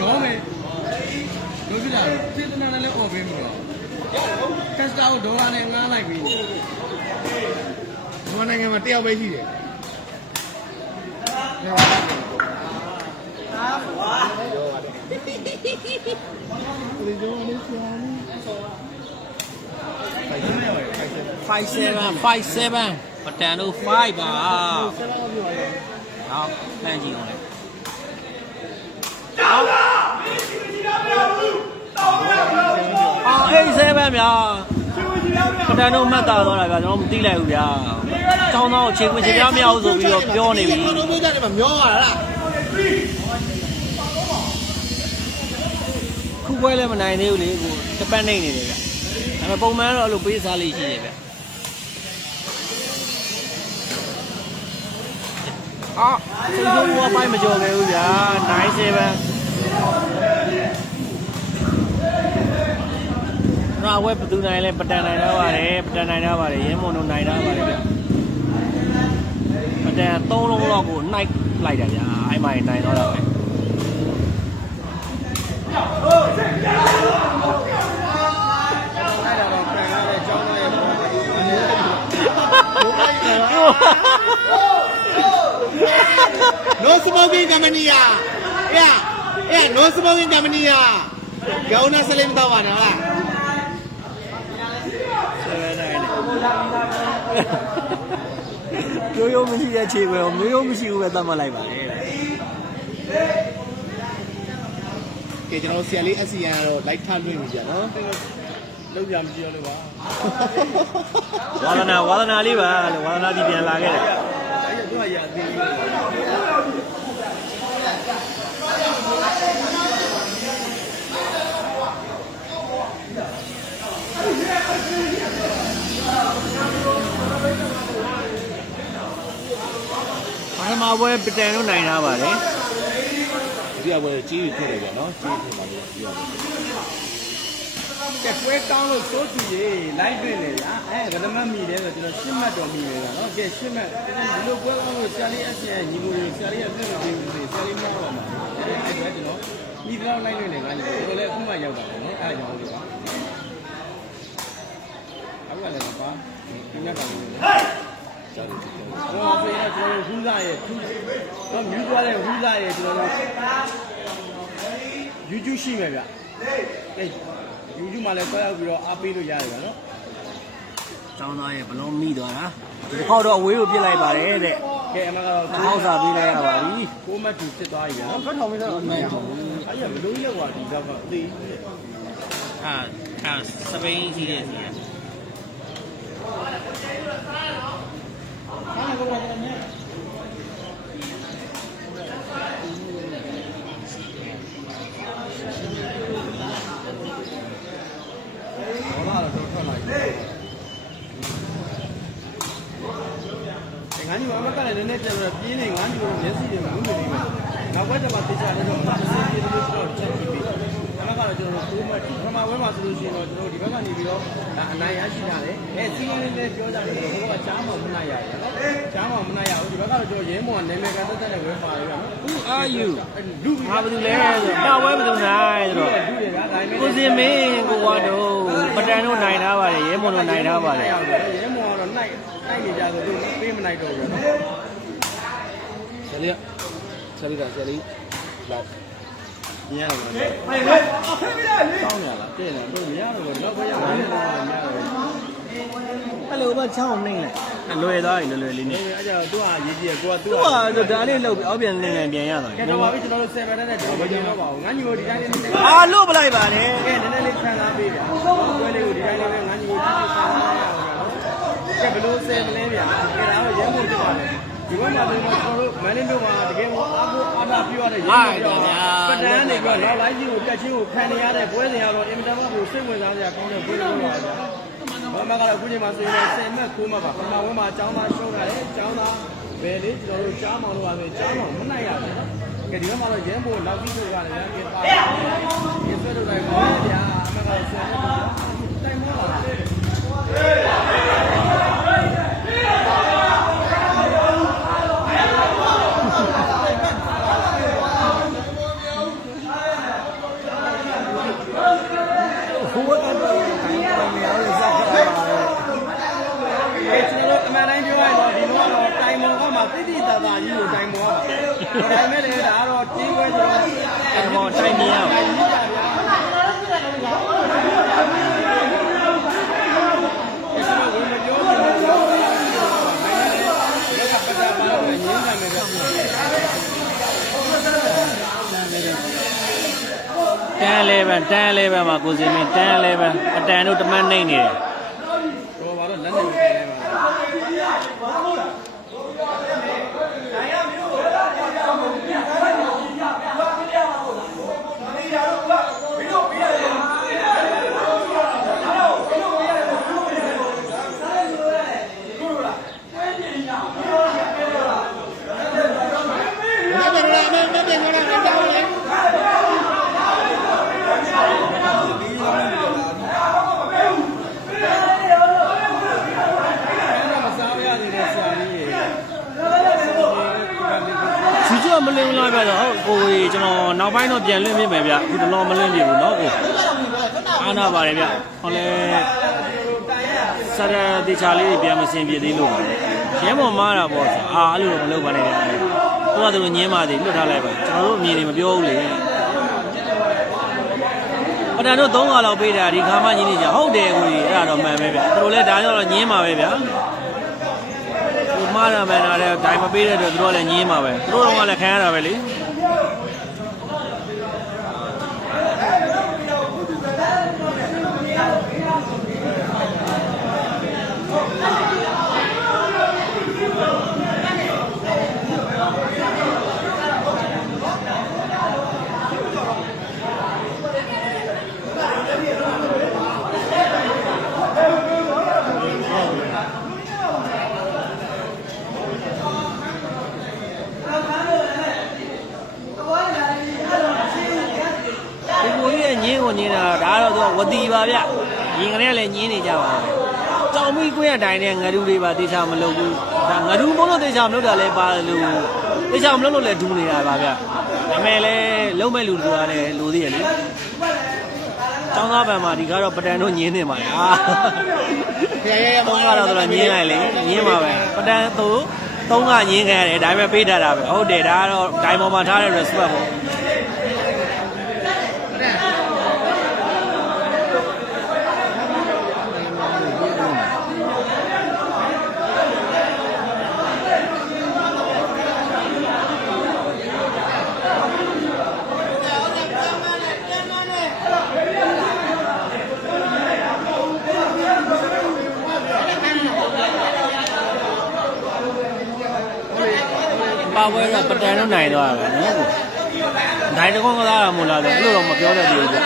ရောမယ်တို့ပြတာစေတနာနဲ့လည်းអော်ပေးမှာကက်စတာကိုဒေါ်လာနဲ့ငားလိုက်ပြီ ဒီနိုင်ငံမှာတယောက်ပဲရှိတယ်57 ပတန်တို့5ပါနောက်လှမ်းကြည့်အောင်လေ87ဗျာပတန်တို့မှတ်တာသွားတာဗျာကျွန်တော်မသိလိုက်ဘူးဗျာចောင်းသားကိုခြေခွင်ခြေပြားမရဘူးဆိုပြီးတော့ပြောနေပြီ တို့မျိုးကြတယ်မှာမျောရတာလား ခုပွဲလည်းမနိုင်သေးဘူးလေကိုတပတ်နေနေတယ်ဗျဒါပေမဲ့ပုံမှန်တော့အဲ့လိုပေးစားလေးရှိတယ်ဗျအာစိတ်ဆိုးဘောပိုင်းမကြော်ခဲ့ဘူးဗျာ97နာဝဲဘသူနိုင်လဲပတန်နိုင်တော့ပါတယ်ရဲမွန်တို့နိုင်တော့ပါတယ်ဗျပတန်3လုံးလောက်ကိုနှိုက်လိုက်တာဗျာအဲ့မှနိုင်တော့တာပဲNo smoking company อ่ะเอ๊ะ no smoking company อ่ะเดี๋ยวน่าสลิมต่อว่านะล่ะ ရိုးရိုးမရှိတဲ့ခြေပဲမျိုးရိုးမရှိဘူးပဲသတ်မှတ်လိုက်ပါလေ ကဲကျွန်တော်ဆရာလေး SCN ကတော့ live ထားလွှင့်ပြီကြာနော် လုံးကြမကြည့်ရလို့ပါ ဝါသနာလေးပါလို့ဝါသနာဒီပြန်လာခဲ့တယ် အဲ့ဒါသူကရသေးတယ် ပထမပွဲပတန်တို့နိုင်တာပါလေ ဒီကဘယ်ကြီးဖြစ်တယ်ကြာနော်ကြီးဖြစ်ပါလို့ဒီက ကဲပွဲကောင်းလို့စိုးကြည့်ရေလိုက်တွေ့လေဗျာကဒမတ်မိတယ်ဆိုကျွန်တော်ရှင်းမှတ်တော်မိတယ်ဗျာနော်ကဲရှင်းမှတ်ဒီလိုပွဲကောင်းလို့ဆရာလေးအစီအညီကိုဆရာလေးကပြည့်ပြည့်ပြည့်ဆရာလေးမောက်လာမှာအဲ့ဒါကျွန်တော်မိတော့လိုက်တွေ့နေငါလည်းဒီလိုလည်းအခုမှရောက်တာပေါ့နော်အဲ့ဒါကြောင့်လို့ပါအခုကလည်းပါဒီနေ့ပါလို့ကြားလို့ဟောဖေးကကျွန်တော်ဟူးစားရဲ့တော့မြူးသွားတဲ့ဟူးစားရဲ့ကျွန်တော် YouTube ရှိမယ်ဗျကဲ YouTube မှာလည်းဆွဲရောက်ပြီးတော့အားပေးလို့ရတယ်ဗျာနော် ကျောင်းသားရဲ့ဘလုံးမိသွားတာဒီတစ်ခေါက်တော့အဝေးကိုပြစ်လိုက်ပါတယ်တဲ့ ကဲအမကတော့ ဟောက်စာပေးလိုက်ရပါပြီ ကိုမတ်တူဖြစ်သွားပြီဗျာနော်ဖတ်ထောင်ပြီးတော့အမှန်ပါဘူးအဲ့ရဘလို့ရောက်သွားဒီတော့ကအသေးကြီးတဲ့ အာစပိန်ကြီးတဲ့စီငါညီမအမကလည်းနည်းနည်းပြန်ပြီးပြင်းနေငါညီမမျက်စိတွေမူးနေပြီနောက်ဘက်ကမှသိချတယ်တော့ငါအစီအပြေလို့ဆိုတော့ချက်ကြည့်ပြီအမကတော့ကျွန်တော်တို့ကိုမှပထမဝဲမှာဆိုလို့ရှိရင်တော့ကျွန်တော်ဒီဘက်ကနေပြီးတော့အနိုင်ရရှိကြတယ်စီးလေးလေးပြောကြတယ်ဘိုးကချားမှမနိုင်ရတယ်နော်ချားမှမနိုင်ရဘူးဒီဘက်ကတော့ကျွန်တော်ရဲမော်နာမည်ကတက်တဲ့ဝဲပါလေးကနော် Who are you လူ ငါဘာလို့လဲဆိုတော့ဝဲဘယ်သူနိုင်ဆိုတော့ လူတွေကဒါပေမဲ့ ကိုစင်မင်းကိုဝါတို့ပတန်တို့နိုင်ထားပါတယ်ရဲမွန်တို့နိုင်ထားပါတယ် ရဲမော်ကတော့နိုင်နေကြဆိုလို့ပေးမနိုင်တော့ဘူးနော် ဆရာလေးလာ ညရတယ်ကောင်းရလားတဲ့တယ်တို့မရတော့ဘူးတော့ဘယ်ရောက်လဲမရတော့ဘူး အဲ့လိုမှချောင်းနှိမ့်လိုက်လွယ်သွားပြီလွယ်လေးနဲ့ အဲ့ဒါသူကရေးကြည့်ကိုကသူ သူကဒါလေးလောက်ပြီးအောက်ပြန်လင်းလင်းပြန်ရသွား ကဲတော့ပါပြီကျွန်တော်တို့7နဲ့တော့မကျင်တော့ပါဘူးငါညီကိုဒီတိုင်းလေးနဲ့ အာလို့ပလိုက်ပါနဲ့ ကဲနည်းနည်းလေးခံစားပေးဗျာပွဲလေးကိုဒီတိုင်းလေးပဲငါညီကိုကြည့်ခံစားရအောင်ဗျာကဲဘလို့7လဲဗျာကဲဒါတော့ရဲမို့ဖြစ်ပါလေ ဒီဘက်မှာဆိုတော့ကျွန်တော်တို့မန်လေးမြို့မှာတကယ်ကိုအားနာပြရတဲ့ရေတော့ပဒန်းနေပြီးတော့လိုက်ကြီးကိုတက်ချင်းကိုခံနေရတဲ့ပွဲစဉ်ကတော့အင်မတန်မှကိုစိတ်ဝင်စားစရာကောင်းတဲ့ပွဲလို့ပါဗျာ။ဘာမှကတော့အခုချိန်မှာဆိုရင်10မှတ်9မှတ်ပါပထမဝင်းမှာအကြောင်းသားရှုံးရတယ်အကြောင်းသားဘယ်လေးကျွန်တော်တို့ကြားမောင်လို့ပါဆိုကြားမောင်မနိုင်ရဘူးနော်။ကဲဒီဘက်မှာတော့ရဲမို့နောက်ပြီးဆိုရတယ်ဗျာ။ဒီပါဒီဆွဲတော့တိုင်းပါဗျာအမှန်ကတော့10မှတ်တိုင်မောပါဟိုကတော့တိုင်းနေရတဲ့ဇက်ကတော့ကျွန်တော်အမှန်တိုင်းပြောရရင်တော့ဒီလိုကတော့တိုင်မောကမှတိတိတသာကြီးကိုတိုင်မောပါဒါပေမဲ့လည်းဒါကတော့တင်းခွဲဆိုတော့တိုင်မောတိုင်နေရပါတန်း11မှာကိုစင်မင်းတန်း11အတန်တို့တမန်းနေနေတယ် ဟိုဘာလို့လက်နေနေလဲပါစီကျော်မလင်းလာပြတော့ကိုကြီးကျွန်တော်နောက်ပိုင်းတော့ပြန်လွှင့်ပြမယ်ဗျအခုတော့မလွှင့်ပြဘူးเนาะကိုအားနာပါတယ်ဗျဟောလဲစရတေချာလေးပြန်မစင်ပြသေးလို့ရဲမော်မားတာပေါ့အဲ့လိုတော့မလုပ်ပါနဲ့ဗျသူကညင်းပါသေးလွတ်ထားလိုက်ပါကျွန်တော်တို့အမြင်တွေမပြောဘူးလေပဒံတို့3ခါလောက်ပေးတာဒီခါမှညင်းနေကြဟုတ်တယ်ကိုကြီးအဲ့ဒါတော့မှန်ပဲဗျသူတို့လည်းဒါကြောင့်တော့ညင်းပါပဲဗျမားရမှန်တာတဲ့ဒိုင်မပေးတဲ့အတွက်သူတို့လည်းညင်းပါပဲသူတို့ကလည်းခံရတာပဲလေညင်းကိုညင်းတာဒါတော့သူကဝတီပါဗျရင်ကလေးလည်းညင်းနေကြပါတောင်မီကွင်းအတိုင်းနဲ့ငရူတွေပါတေချာမလုပ်ဘူးဒါငရူမလို့တေချာမလုပ်တာလည်းပါလို့တေချာမလုပ်လို့လည်းဒူးနေတာပါဗျဒါပေမဲ့လည်းလုံးမဲ့လူတွေကလည်းလိုသေးရလေကျောင်းသားပံမှာဒီကတော့ပတန်တို့ညင်းနေပါလေဟာသုံးကတော့သူကညင်းလိုက်လေညင်းပါပဲပတန်သူသုံးကညင်းခံရတယ်ဒါပေမဲ့ပေးထားတာပဲဟုတ်တယ်ဒါကတော့ဒိုင်ပေါ်မှာထားတဲ့ respect ပေါ့ပါပွဲကပတန်တို့နိုင်တော့တာပဲနော်။နိုင်တကောင်းကစားတာမို့လားဆိုအဲ့လိုတော့မပြောတတ်ဘူးဗျ။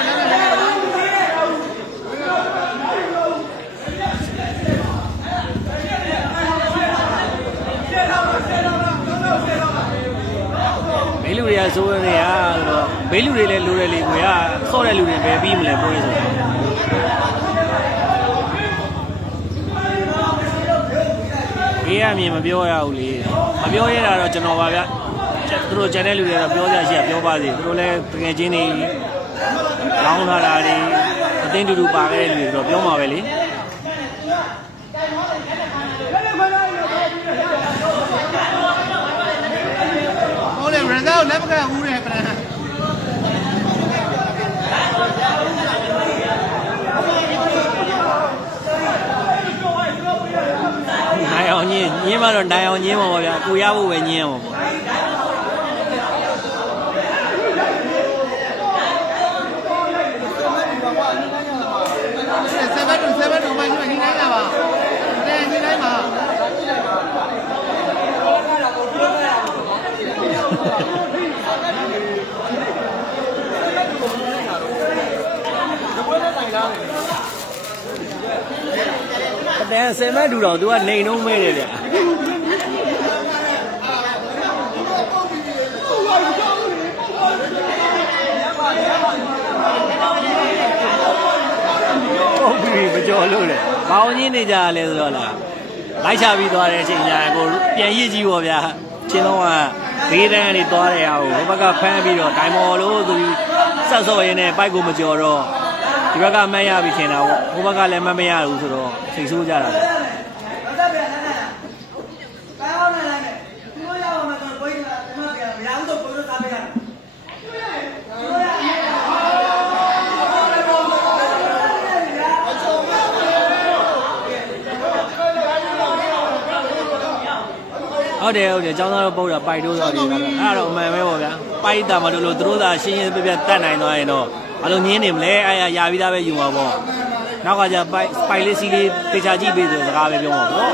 ဘေးလူတွေကစိုးနေရဆိုတော့ဘေးလူတွေလည်းလိုတယ်လေကိုရဆော့တဲ့လူတွေပဲပြီးမလဲပွဲဆိုဘေးရမြင်မပြောရဘူးလေမပြောရတာတော့ကျွန်တော်ပါဗျသူတို့ကျန်တဲ့လူတွေကတော့ပြောကြရှိရပြောပါစေသူတို့လည်းတကယ်ချင်းနေလောင်းထားတာတွေအသိတူတူပါခဲ့တဲ့လူတွေတော့ပြောမှာပဲလေဟုတ်လေရန်သားကိုလက်မခံဘူးတဲ့ပလန်နိုင်အောင်ညင်းမှတော့နိုင်အောင်ညင်းမှာပါဗျာကိုရဖို့ပဲညင်းအောင်7 တော့မှညှိနှိုင်းတာပါတဲ့ညှိနှိုင်းပါ တန်ဆယ်မဲ့တူတော့ तू ကနေနှုံးမဲတယ်ဗျာဟုတ်ပြီမကြော်လို့လေဘာအောင်ကြီးနေကြလဲဆိုတော့လားလိုက်ချပြီးသွားတဲ့အချိန်ကျရင်ကိုပြန်ရစ်ကြည့်ပေါ့ဗျာချင်းလုံးကဘေးတန်းကနေသွားတဲ့ဟာကိုဟိုဘက်ကဖမ်းပြီးတော့ဒိုင်မော်လို့ဆိုပြီးဆက်စော့ရင်းနဲ့ပိုက်ကိုမကြော်တော့ဒီဘက်ကမတ်ရပြီထင်တာပေါ့ဟိုဘက်ကလည်းမရဘူးဆိုတော့စိတ်ဆိုးကြတာဟုတ်တယ်ဟုတ်တယ်ကျောင်းသားတို့ပုတ်တာပိုက်တို့တော့ဒီကတော့အဲ့တော့အမှန်ပဲပေါ့ဗျာပိုက်တာမလို့သူတို့သာရှင်းရှင်းပြပြတတ်နိုင်သွားရင်တော့ဘာလို့ငင်းနေမလဲအဲ့ရပြီးသားပဲယူမှာပေါ့နောက်ကကျပိုက်လေးစီးလေးတေချာကြည့်ပေးဆိုစကားပဲပြောမှာပေါ့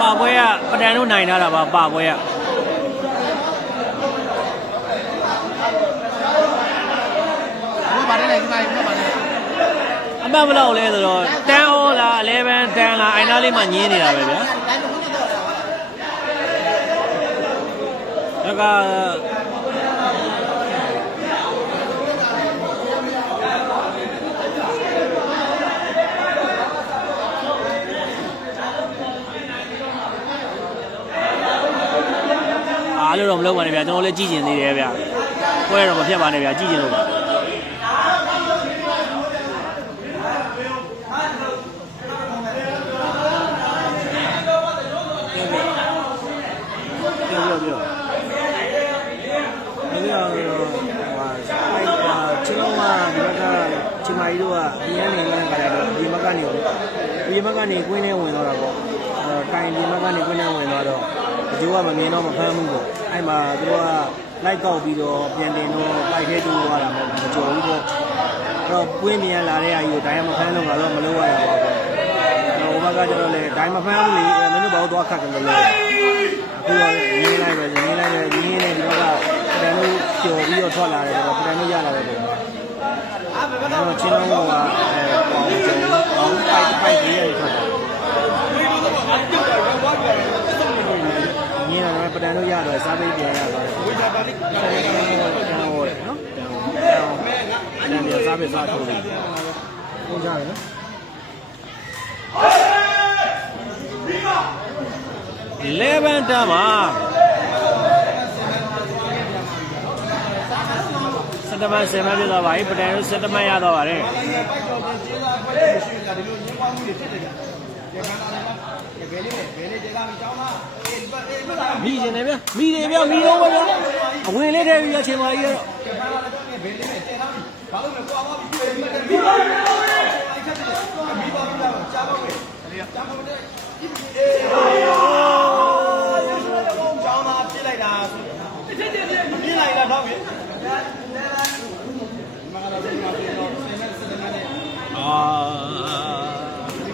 ပါပွဲကပဒံတို့နိုင်ထားတာပါပွဲကအမှန်ဘလောက်လဲဆိုတော့တန်းဩလား11တန်းလားအိုင်နာလေးမှညင်းနေတာပဲဗျာဒါကအားလို့တော့မလုပ်ပါနဲ့ဗျာကျွန်တော်လည်းကြည့်ကျင်သေးတယ်ဗျာပွဲတော့မဖြတ်ပါနဲ့ဗျာကြည့်ကျင်လို့ပါချင်းမကြီးတို့ကဒီရန်နေလည်းကြတယ်ဒီမကနေကွင်းထဲဝင်တော့တာပေါ့တိုင်ဒီမကနေကွင်းထဲဝင်တော့အကျိုးကမမြင်တော့မဖမ်းဘူးပေါ့အဲ့မှာသူတို့ကလိုက်ကောက်ပြီးတော့ပြန်တင်တော့ပိုက်ထဲတူသွားတာပေါ့မကြော်ဘူးပေါ့အဲ့တော့ကွင်းပြန်လာတဲ့အာကြီးကိုတိုင်မဖမ်းတော့ငါတော့မလုပ်ရပါဘူးဟိုဘက်ကကျတော့လေတိုင်မဖမ်းဘူးလေမင်းတို့ဘာလို့သွားခတ်ကြလဲအခုတော့ရင်းလိုက်ပဲရင်းနေဒီဘက်ကပြန်လို့ကြော်ပြီးတော့ထွက်လာတယ်တော့ပြန်လို့ရလာတယ်ပေါ့တော့ချင်းလုံးကပေါင်းကျုံပေါင်းပိုက်ကြီးရထွက်တယ်ညနေတော့ပဒံတို့ရတော့စားပိတ်ပြန်ရသွားတယ်ဝိဇာပါလိကျန်ဟောတယ်နော်ကျန်ပြန်စားပိတ်စားထုတ်တယ်ဟိုကြတယ်နော်11တန်းမှာစတမန်ဆယ်မပြသွားပါပြီပဒံတို့စတမန်ရသွားပါတယ်မိနေတယ်ဗျမိတယ်ဗျမိတော့ဗျအဝင်လေးတည်းပြီးအချိန်ပါကြီးတော့ကျောင်းသားပြစ်လိုက်တာပြစ်လိုက်တာတော့ပြီ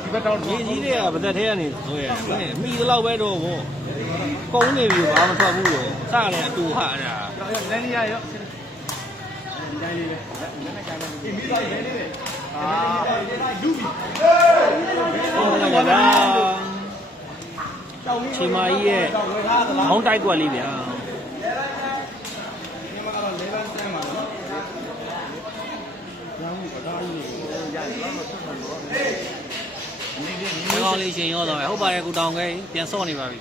ဒီဘက်တော့ကြီးကြီးတွေကဗသက်ထဲကနေဆိုရတယ်မိသလောက်ပဲတော့ဗောကုန်းနေပြီဘာမှမထွက်ဘူးတော့စတယ်အတူဟာအဲ့ဒါလမ်းလေးရရောဒီတိုင်းလေးပဲလက်နဲ့ကြိုင်မယ်ဒီမိသားလေးလေးပဲလူပြီဟုတ်လားဗျာချိန်မကြီးရဲ့မောင်းတိုက်ကွက်လေးဗျာကောင်းလေးရှင်ရောတော့ဟုတ်ပါတယ်ကိုတောင်ခဲပြန်စော့နေပါပြီ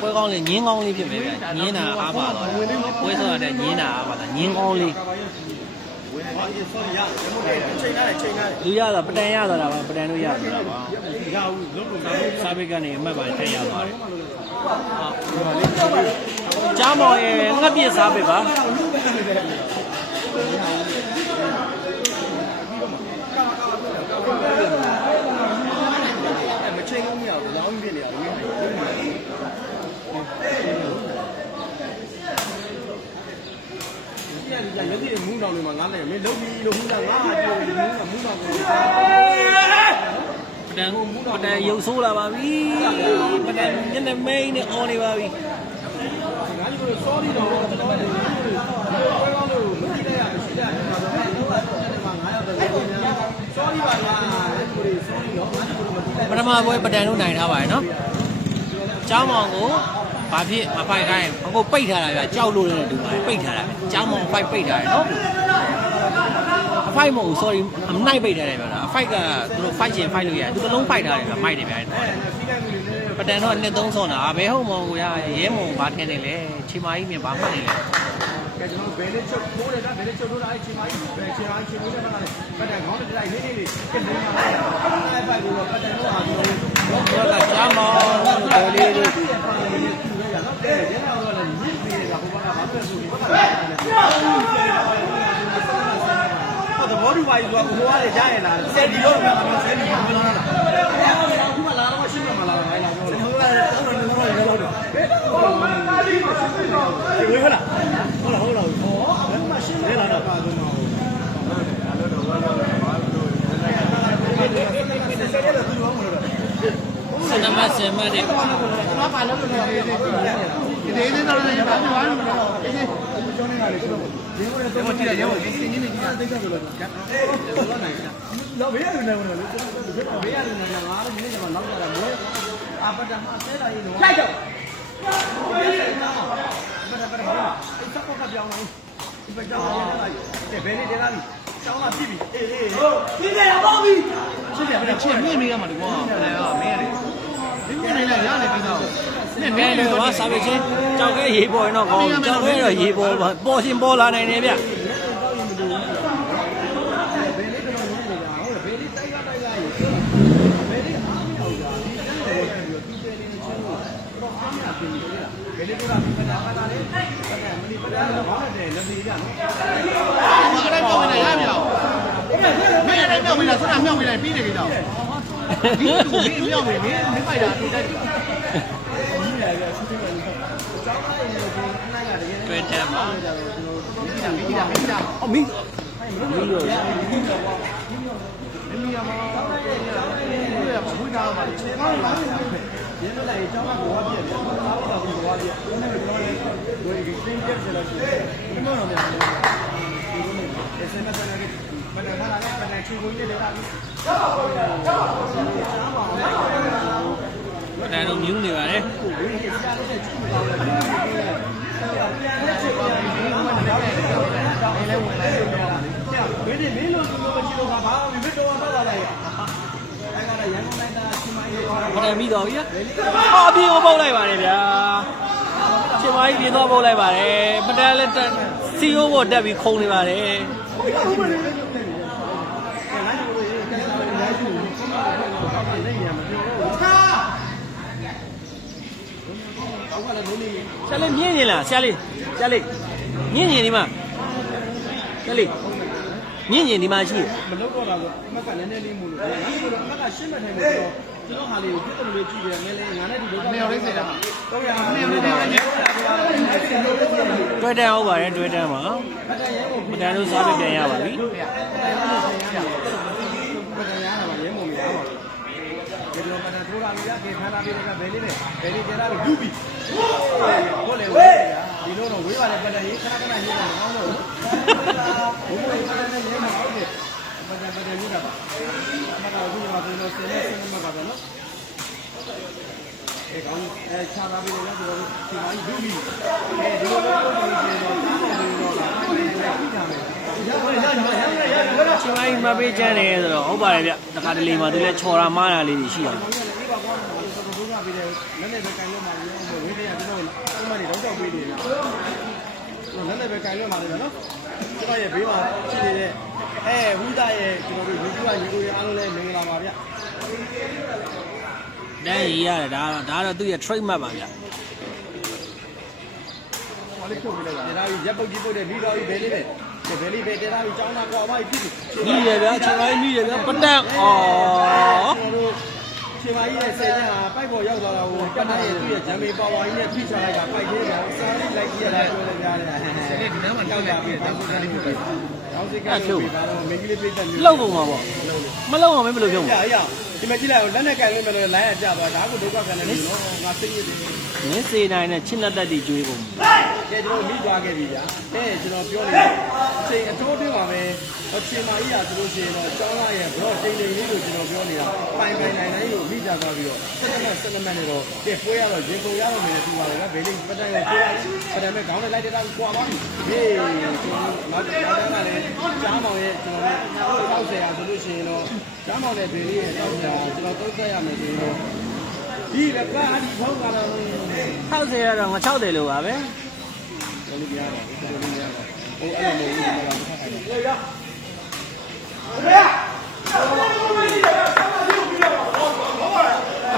ပွဲကောင်းလေးညင်းကောင်းလေးဖြစ်မယ်ဗျညင်းတာအားပါတော့ပွဲစော့ရတဲ့ညင်းတာအားပါလားညင်းကောင်းလေးလူရတော့ပတန်ရတော့တာပါပတန်တို့ရတော့တာပါရဘူးလုံးလုံးစားပိတ်ကနေအမှတ်ပါထည့်ရပါတယ်ကြားမော်ရဲ့ငှက်ပြစ်စားပိတ်ပါမချိန်လို့မရဘူးလောင်းပြ တောင်တွေမှာငါလည်းမင်းလုံးပြီးလို့မူတာငါကြည့်လို့မူတာကို ပတန်ရုပ်ဆိုးလာပါပြီပတန်ညနေမိန်နဲ့အော်နေပါပြီ ငါဒီလို sorry တော့ကျွန်တော်လည်းဘယ်ကောင်းလို့မကြည့်လိုက်ရမရှိတာကျွန်တော်တော့9ရောက်တယ် sorry ပါလားဒီလို sorry တော့ငါဒီလိုမကြည့်လိုက် ပထမပွဲပတန်တို့နိုင်ထားပါတယ်နော်ကျောင်းမောင်ကိုဘာဖြစ်မဖိုက်ခိုင်းအခုပိတ်ထားတာဗျကြောက်လို့လည်းတူပါတယ်ပိတ်ထားတာကျောင်းမောင်ဖိုက်ပိတ်ထားတယ်နော်အဖိုက်မဟုတ် sorry အနိုင်ပိတ်ထားတယ်ဗျာအဖိုက်ကသူတို့ fight ရင် fight လို့ရတယ်သူတစ်လုံး fight ထားတယ်ဗျာမိုက်တယ်ဗျာပတန်တော့နှစ်သုံးဆုံးတာဘယ်ဟုတ်မောင်ကိုရဲမောင်ဘာထင်းနေလဲချီမာကြီးမြင်ဘာမှတ်နေလဲ ကဲကျွန်တော်ဘယ်လေးချုပ်ထိုးတယ်ကဘယ်လေးချုပ်ထိုးတာအဲ့ချိန်မှာဘယ်ချိန်ချင်းမိုးတဲ့ဘက်ကလည်းပတ်တယ်ခေါင်းတစ်လိုက်လေးလေးကဲနေမှာအဲ့ပိုက်ကိုပတ်တယ်တော့ဟာဒီလိုတော့ကကြားမောင်းတော်လေးလေးဒီပါလေးလေးကျူရရတော့တဲ့ကျတော့လည်းမြစ်ပြီးတာဟိုဘက်ကဘာပဲဆိုဒီဘက်ကသဘောတူပါကြီးဆိုတော့ဟိုကလည်းကြားရလားဆက်ဒီတော့ဆယ်ဒီမှာလာတာအခုမှလာတော့ရှင်းမှာလာတာလားပြောတယ်ဟိုကလည်းတော့တော့တော့ဘယ်တော့မှဝေးခလားဟုတ်လားဟောဘယ်မှာရှင်းလဲလာတော့ပါတော့စနမဆင်မတဲ့ ဘာပါလို့လဲဒီတော့လည်းဘာပြောရမလဲဒီကျောင်းနေတာလေကျွန်တော်ဒီကိုလည်းတော့ကြည့်ရအောင်ဒီစင်းကြီးနေကြတာတိတ်ဆိုလို့ကြာတော့နိုင်တာတော့ဘေးရတယ်လည်းလို့ဘေးရတယ်လည်းငါလည်းဒီနေ့ကျမှနောက်ကြတာမို့အပဒမဆဲလာရင်တော့လိုက်တော့ဘယ်ဆက်တော့အဲ့စကောကပြောင်းလာဒီဘက်ကြောင်းလာတယ်ဘယ်နေ့တည်းလာပြီကျောင်းလာပြီအေးဟုတ်ပြီကြရပါပြီရှင်းပြတယ်ချင်းမြင့်မေးရမှာလေကွာအဲ့ဒါမင်းရတယ်ဒီမြင့်နေလိုက်ရတယ်ပြီးတော့နဲ့မဲလို့ဟာစာပေချင်းကြောက်ခဲရေပေါ်ရင်တော့ကောင်းကြောက်ခဲတော့ရေပေါ်ပေါ်ရှင်ပေါ်လာနိုင်တယ်ဗျဘယ်လေးတော့ဒီပဒါပဒါလေးပဒါမလီပဒါတော့ဘာလဲလက်သေးရနော်အဲ့ဒါမြောက်ဝင်လာရမြောက်မင်းအဲ့ဒါမြောက်ဝင်လာစတာမြောက်ဝင်လာပြီးတယ်ကြီးတော့ဒီကူမင်းမြောက်ဝင်မင်းဖိုက်တာတူတယ်တွေ့တယ်မှာမင်းအမိရောမင်းရမှာဘုရားမှာချက်ပါလားရင်းလိုက်အကြောင်းကဘောပြည့်တယ်ဘာလို့တော့ဒီဘောပြည့်ဘယ်နဲ့ပြောလဲဝေးကင်းပြည့်တယ်လို့ဒီမှာတော့မြန်တယ်ဒီလိုနဲ့ SMS နဲ့မနက်လာတယ်မနက်ချူကိုနေလေတာပတန်တို့မြူးနေပါတယ်ဘယ်ဒီမင်းလို့ဒီလိုမကြည့်လို့ဘာမင်းတော့တော့လာလိုက်အဲ့ကလည်းရန်ကုန်လိုက်တာချင်းမိုင်းရော ပတန်ပြီးတော့ဗျာဟာပြေကိုပုတ်လိုက်ပါတယ်ဗျာချင်းမကြီးပြေတော့ပုတ်လိုက်ပါတယ်ပတန်လည်းစီယိုးပေါ်တက်ပြီးခုံနေပါတယ်ဆရာလေးမြင့်နေလားဆရာလေးမြင့်နေဒီမှာဆရာလေးမြင့်နေဒီမှာရှိမလုပ်တော့တာဆိုအမကလည်းနည်းနည်းလေးမို့လို့ငါတို့ကအမကရှင်းမှတ်ထိုင်နေတော့ကျွန်တော်ဟာလေးကိုပြည့်တယ်လို့ကြည့်တယ်နည်းနည်းငါနဲ့ဒီလိုတော့နေရာလေးစေတာ300နဲ့နေတယ်တွေ့တန်းဟုတ်ပါတယ်တွေ့တန်းပါပတန်တို့စားပြပြန်ရပါပြီပဒံရတာရဲမုံရပါဒီလိုပဒံထိုးတာလေးရကေခါလာပြီးတော့ဘယ်လေးလဲဘယ်လေးကြတာလူပြီဟုတ်လေဝေးဒီလိုတော့ဝေးပါလေပဒံရေးခဏခဏရေးတာမကောင်းတော့ဘူးဘုံဘုံပဒံနဲ့ရေးမှာဟုတ်တယ်ပဒံရေးတာပါအမကတော့ဒီမှာဆိုတော့ဆင်းနေမှာပါတော့နော်အဲကောင်းအဲခြားလာပြီးတော့ကျွန်တော်တို့ဒီမှာလူပြီအဲဒီလိုတော့ဒီလိုတော့တားတယ်လို့တော့လာပြီးတာမယ်ချင်းမကြီးမပေးချမ်းတယ်ဆိုတော့ဟုတ်ပါတယ်ဗျတခါတလေမှသူလည်းချော်တာမားတာလေးရှိတယ်ဒီပါကွာတော်တော်ကပြီးတယ်လက်နဲ့ပဲကင်လို့မှရောဝေးတယ်ကျွန်တော်ဒီမှာနေတော့ကြောက်ပေးတယ်လက်နဲ့ပဲကင်လို့မှလည်းနော်ကျွန်တော်ရဲ့ဘေးမှာရှိနေတဲ့ဟူသားရဲ့ကျွန်တော်တို့ YouTube ကညီကိုရအားလုံးလည်းမင်္ဂလာပါဗျတန်းရေးရတယ်ဒါတော့သူ့ရဲ့ trademark ပါဗျဟောလေးထုတ်ပြလိုက်တာဒါပြီးရက်ပုတ်ကြီးပုတ်တဲ့ပြီးတော့ဘယ်လေးပဲဘယ်လေးပဲတဲတာပြီးကျောင်းသားကွာပါပြီမိရဗျချင်းမကြီးမိရဗျပတန်အော်ကျွန်တော်တို့ချ ရှင်မကြီးရဲ့ဆယ်ချက်ဟာပိုက်ပေါ်ရောက်သွားတာကိုပတ်တဲ့သူ့ရဲ့ဂျမ်မီပါဝါကြီးနဲ့ဖိချလိုက်တာပိုက်သေးတယ်စာလေးလိုက်ကြည့်ရတာပြောတယ်ကြားတယ်ဆယ်လေးဒီနားမှာတောက်တာပြီးတောက်တာလေးပြတယ်တောက်စိတ်ကလို့ပြီးတော့မင်းကြီးလေးပြည့်တယ် လှုပ်ကုန်မှာပေါ့မလှုပ်အောင်မင်းဘယ်လိုဖြုံး ရရဒီမှာကြည့်လိုက်လက်နဲ့ကင်လို့မယ်လို့လိုင်းရကြသွားဒါကဒုက္ခခံနေပြီနော်ငါစိတ်ရည်တယ် နင်းစေနိုင်နဲ့ချစ်လက်တက်တီကျွေးကုန် ကဲကျွန်တော်မိသွားခဲ့ပြီဗျာကျွန်တော်ပြောနေအချိန်အတိုးတွင်းပါပဲအချိန်မကြီးရဆိုလို့ရှိရင်တော့ကျောင်းသားရဲ့ဘရော့ချိန်ချိန်လေးကိုကျွန်တော်ပြောနေတာပိုင်နိုင်လို့မိကြသွားပြီးတော့17မိနစ်နဲ့တော့ကဲပွဲရတော့ရေကုန်ရတော့မယ်သူပါလေဗျာဘေးလေးပတ်တိုင်းကိုပွဲရတယ်ပတ်တိုင်းမဲ့ခေါင်းနဲ့လိုက်တဲ့တာကွာသွားပြီဟေးကျွန်တော်နောက်ကလည်းကြားမောင်ရဲ့ကျွန်တော်60ရာဆိုလို့ရှိရင်တော့ကြားမောင်ရဲ့ဘေးလေးရဲ့60ရာကျွန်တော်30ရမယ်ဆိုရင်တော့ဒီကဒီဖုန်းကတော့ 60ရတော့ငါ60လို့ပါပဲ တော်လို့ပြရတော့တော်လို့ပြရတော့ဟိုအဲ့လိုမျိုးဒီမှာဆက်ခိုင်းတယ်လေရ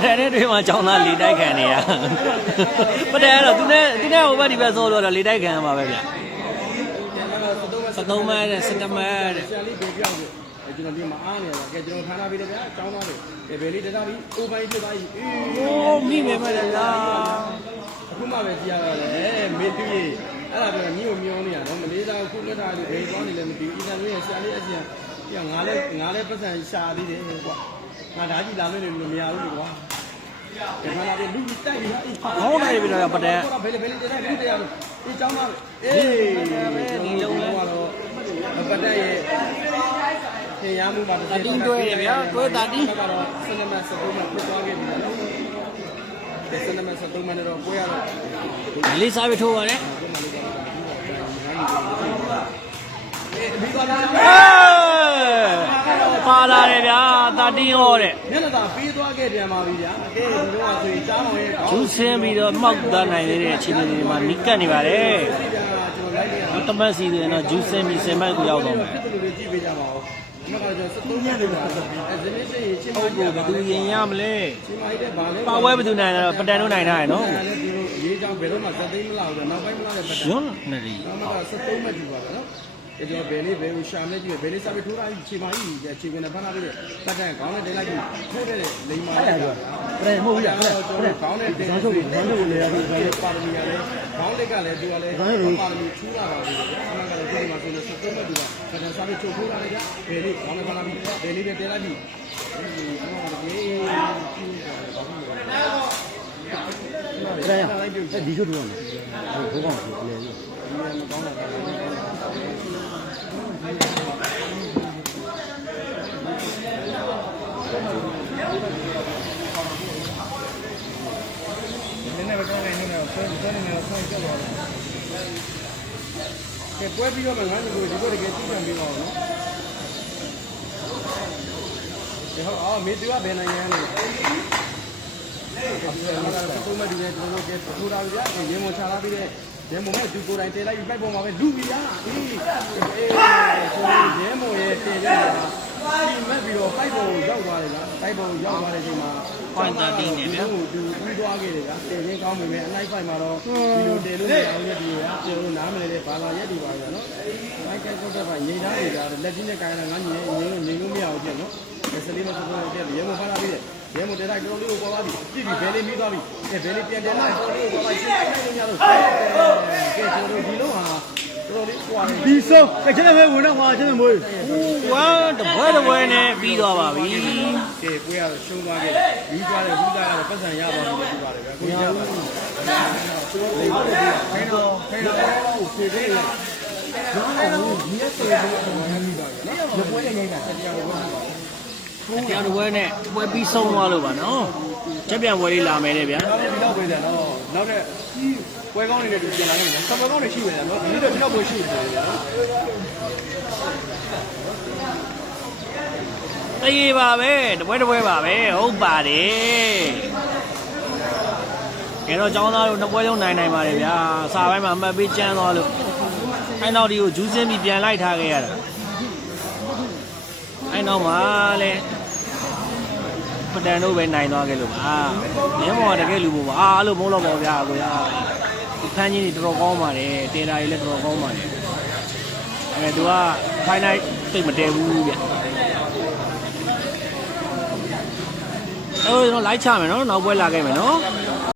တဲ့နဲ့တွေ့မှာကြောင်းသားလေတိုက်ခံနေရပတဲ့အဲ့တော့သူနဲ့ဟိုဘက်ဒီဘက်ဆောလို့တော့လေတိုက်ခံရမှာပဲဗျ73မဲတဲ့17မဲတဲ့ ဆရာလေးပြောပြတယ်ကျွန်တော်ဒီမှာအားနေရတာကဲကျွန်တော်ထားထားပြီးတယ်ဗျာအကြောင်းသားတွေဘယ်လေးတသားပြီးအိုပိုင်းဖြစ်သွားပြီအေး โอ้မိမယ်မလားလား အခုမှပဲကြည့်ရတော့လေမေတူကြီးအဲ့ဒါပြောမျိုးမျောနေရတော့မလေးစားခုလွတ်တာလို့ဘယ်သွားနေလဲမသိဘူးအီတန်လေးရဲ့ဆရာလေးအစီအပြန်ငါလည်းပတ်စံရှာသေးတယ်ကွာငါဓာကြီးလာလို့လည်းမရဘူးလေကွာဒီမှာလည်းလူကြီးတိုက်ပြီးဟာ ဟောင်းနေပြီတော့ပတဲ့ ဘယ်လိုတဲ့လူတရားလို့ဒီเจ้าသားအေးဒီလုံးလုံးကတော့ပတက်ရဲ့သင်ရမှုမှာတစ်တင်းတွဲရဗျာတွဲတာတီးကတော့ဆနမစတုံးမှာဖြစ်သွားခဲ့ပြီနော်ဆနမစတုံးမှာတော့ကိုရတော့ လေးစားပြီးထိုးပါနဲ့ ဒီကနေ့ ပါလာတယ်ဗျာတာတီးဟောတဲ့ မျက်နှာသာပေးသွားခဲ့ပြန်ပါပြီဗျာအကဲဒီတော့ဆိုရင်ကြားမောင်ရဲ့ခေါင်း ဂျူးဆင်းပြီးတော့မှောက်သားနိုင်တဲ့အခြေအနေတွေမှာနီးကပ်နေပါတယ် ကျွန်တော်လိုက်နေရ တမက်စီဆိုရင်တော့ဂျူးဆင်းပြီးစင်မိုက်ကိုရောက်တော့မယ် ဖြစ်တယ်လို့ကြည့်ပေးကြပါဦးဒီမှာကျွန်တော်73ရက်နေပါဆိုပြီးဇနီးစိတ်ချင်းမ ဟုတ် ကြီး ကိုဘယ်သူရင်ရမလဲ ချင်းမကြီးတဲ့ဗာလဲ ပါဝဲဘယ်သူနိုင်လဲတော့ပတန်တို့နိုင်ထားရနော် လည်းဒီလိုရေးကြောင်းဘယ်တော့မှသသိမ်းမလောက်တော့နောက်ပိုင်းမလောက်တဲ့ပတ် ရွန်းနေရီ နောက်မှတော့73မှတ်ဒီပါပဲနော်ကျွန်တော်ဘယ်လေးဘယ်ကိုရှာမလဲကြည့်ဘယ်လေးစာပေထိုးတာကြီးချိန်မကြီးချိန်ကနေဖမ်းလာပြီးပတ်တဲ့ခေါင်းနဲ့တင်လိုက်ပြီးထိုးတဲ့လိမ်မာရတာပြမဟုတ်ဘူးလားကျွန်တော်ခေါင်းနဲ့တင်ဆိုရင်ခေါင်းကိုလည်းပါရမီကလည်းခေါင်းလက်ကလည်းသူကလည်းပါရမီထူးလာပါဘူးခဏကလည်းဒီမှာဆိုလို့73မှတ်ဒီပါပတ်တဲ့စာပေချိုးထိုးလာလိုက်ကြဘယ်လေးခေါင်းနဲ့ဖမ်းလာပြီးဘယ်လေးနဲ့တင်လိုက်ပြီးဒီချိုးထိုးရမယ်ဘိုးကောင်ဆိုအလေကြီးဒီမကောင်းတာနည်းနည်းပဲကောင်းနေနေတော့ဆွဲနေတော့ဆောင်းကြောက်ပါတော့ကဲပွဲပြီးတော့မှငါ့ကိုဒီလိုတကယ်ကြည့်ပြန်ပြီးတော့နော်ဒီဟောအော်မေတူကဘယ်နိုင်ငံလဲအခုမှဒီနေ့ကျွန်တော်တို့ကထူတာပြရင်းမချလာပြီးတဲ့ရဲမုံမဲ့သူကိုယ်တိုင်တဲလိုက်ပြီးပိုက်ပေါ်မှာပဲလူပြီးလားအေးဆိုရဲမုံရဲ့တဲရတာဒီမဲ့ပြီးတော့ပိုက်ပေါ်ကိုရောက်သွားတယ်လားပိုက်ပေါ်ကိုရောက်သွားတဲ့အချိန်မှာသူပြီးသွားခဲ့တယ်ဗျာတဲရင်းကောင်းပြီမဲ့အလိုက်ပိုက်မှာတော့ဒီလိုတဲလို့မရဘူးရဲ့ဒီကကျွန်တော်နားမလဲတဲ့ဘာသာရက်တွေပါဗျာနော်ဘိုက်ကဲကုတ်တဲ့ကငိန်သားတွေကလက်ကြီးနဲ့ကိုင်းလာငါညီနေငိန်လို့မရဘူးပြနော်စလီမစပေါ်တဲ့ရဲမုံဖားလာပြီးတဲ့ရဲမုံတဲလိုက်တော်လေးကိုပေါ်သွားပြီကြည့်ပြီးဘယ်လေးပြီးသွားပြီဘယ်လေးပြန်လိုက်တော်လေးကိုပေါ်လိုက်ရှင်းလိုက်နေကြလို့ကဲကျွန်တော်ဒီလုံးဟာတော်လေးကွာနေဒီဆုံးချက်ချက်ပဲဝင်တော့ဟွာချက်မွေး ဝါတပွဲနဲ့ပြီးသွားပါပြီ ကဲပွဲရရှုံးသွားခဲ့ယူသွားတယ်ဟူးသားကတော့ပတ်စံရသွားတယ်လို့ပြောပါတယ်ဗျာကိုရပါလိမ့်ပါတယ်ခိုင်းတော့ဖြေသေးတယ်ကျွန်တော်ဒီရက်တွေတော့ဝင်နေပါပြီနော်ဒီပွဲနေနေတာတရားဝင်ပါတရားတပွဲနဲ့ပွဲပြီးဆုံးသွားလို့ပါနော်ချက်ပြန်ပွဲလေးလာမယ်လေဗျာ ဒီတော့ပဲတယ်နော်နောက်တဲ့ပွဲကောင်းနေတဲ့သူပြန်လာခဲ့တယ်ဆံပွဲကောင်းနေရှိနေတယ်နော်ဒီတော့ဒီတော့ပွဲရှိနေတယ်နော် တရေပါပဲတပွဲပါပဲဟုတ်ပါတယ်ကဲတော့ကျောင်းသားတို့နှစ်ပွဲလုံးနိုင်ပါတယ်ဗျာစာပိုင်းမှာအမှတ်ပေးကျန်းသွားလို့အဲ့နောက်ဒီကိုဂျူးစင်းပြီးပြန်လိုက်ထားခဲ့ရတာအဲ့နောက်မှာလဲပတန်တို့ပဲနိုင်သွားခဲ့လို့ပါမင်းမော်တကယ်လူပေါ့အားလို့မဟုတ်တော့ပါဗျာကိုရဒီခန်းကြီးတွေတော်တော်ကောင်းပါတယ်တေလာကြီးလည်းတော်တော်ကောင်းပါတယ်အဲ့သူကဖိုင်နိုင်သိမတဲဘူးဗျ ကျွန်တော်လိုက်ချမယ်နော်နောက်ပွဲလာခဲ့မယ်နော်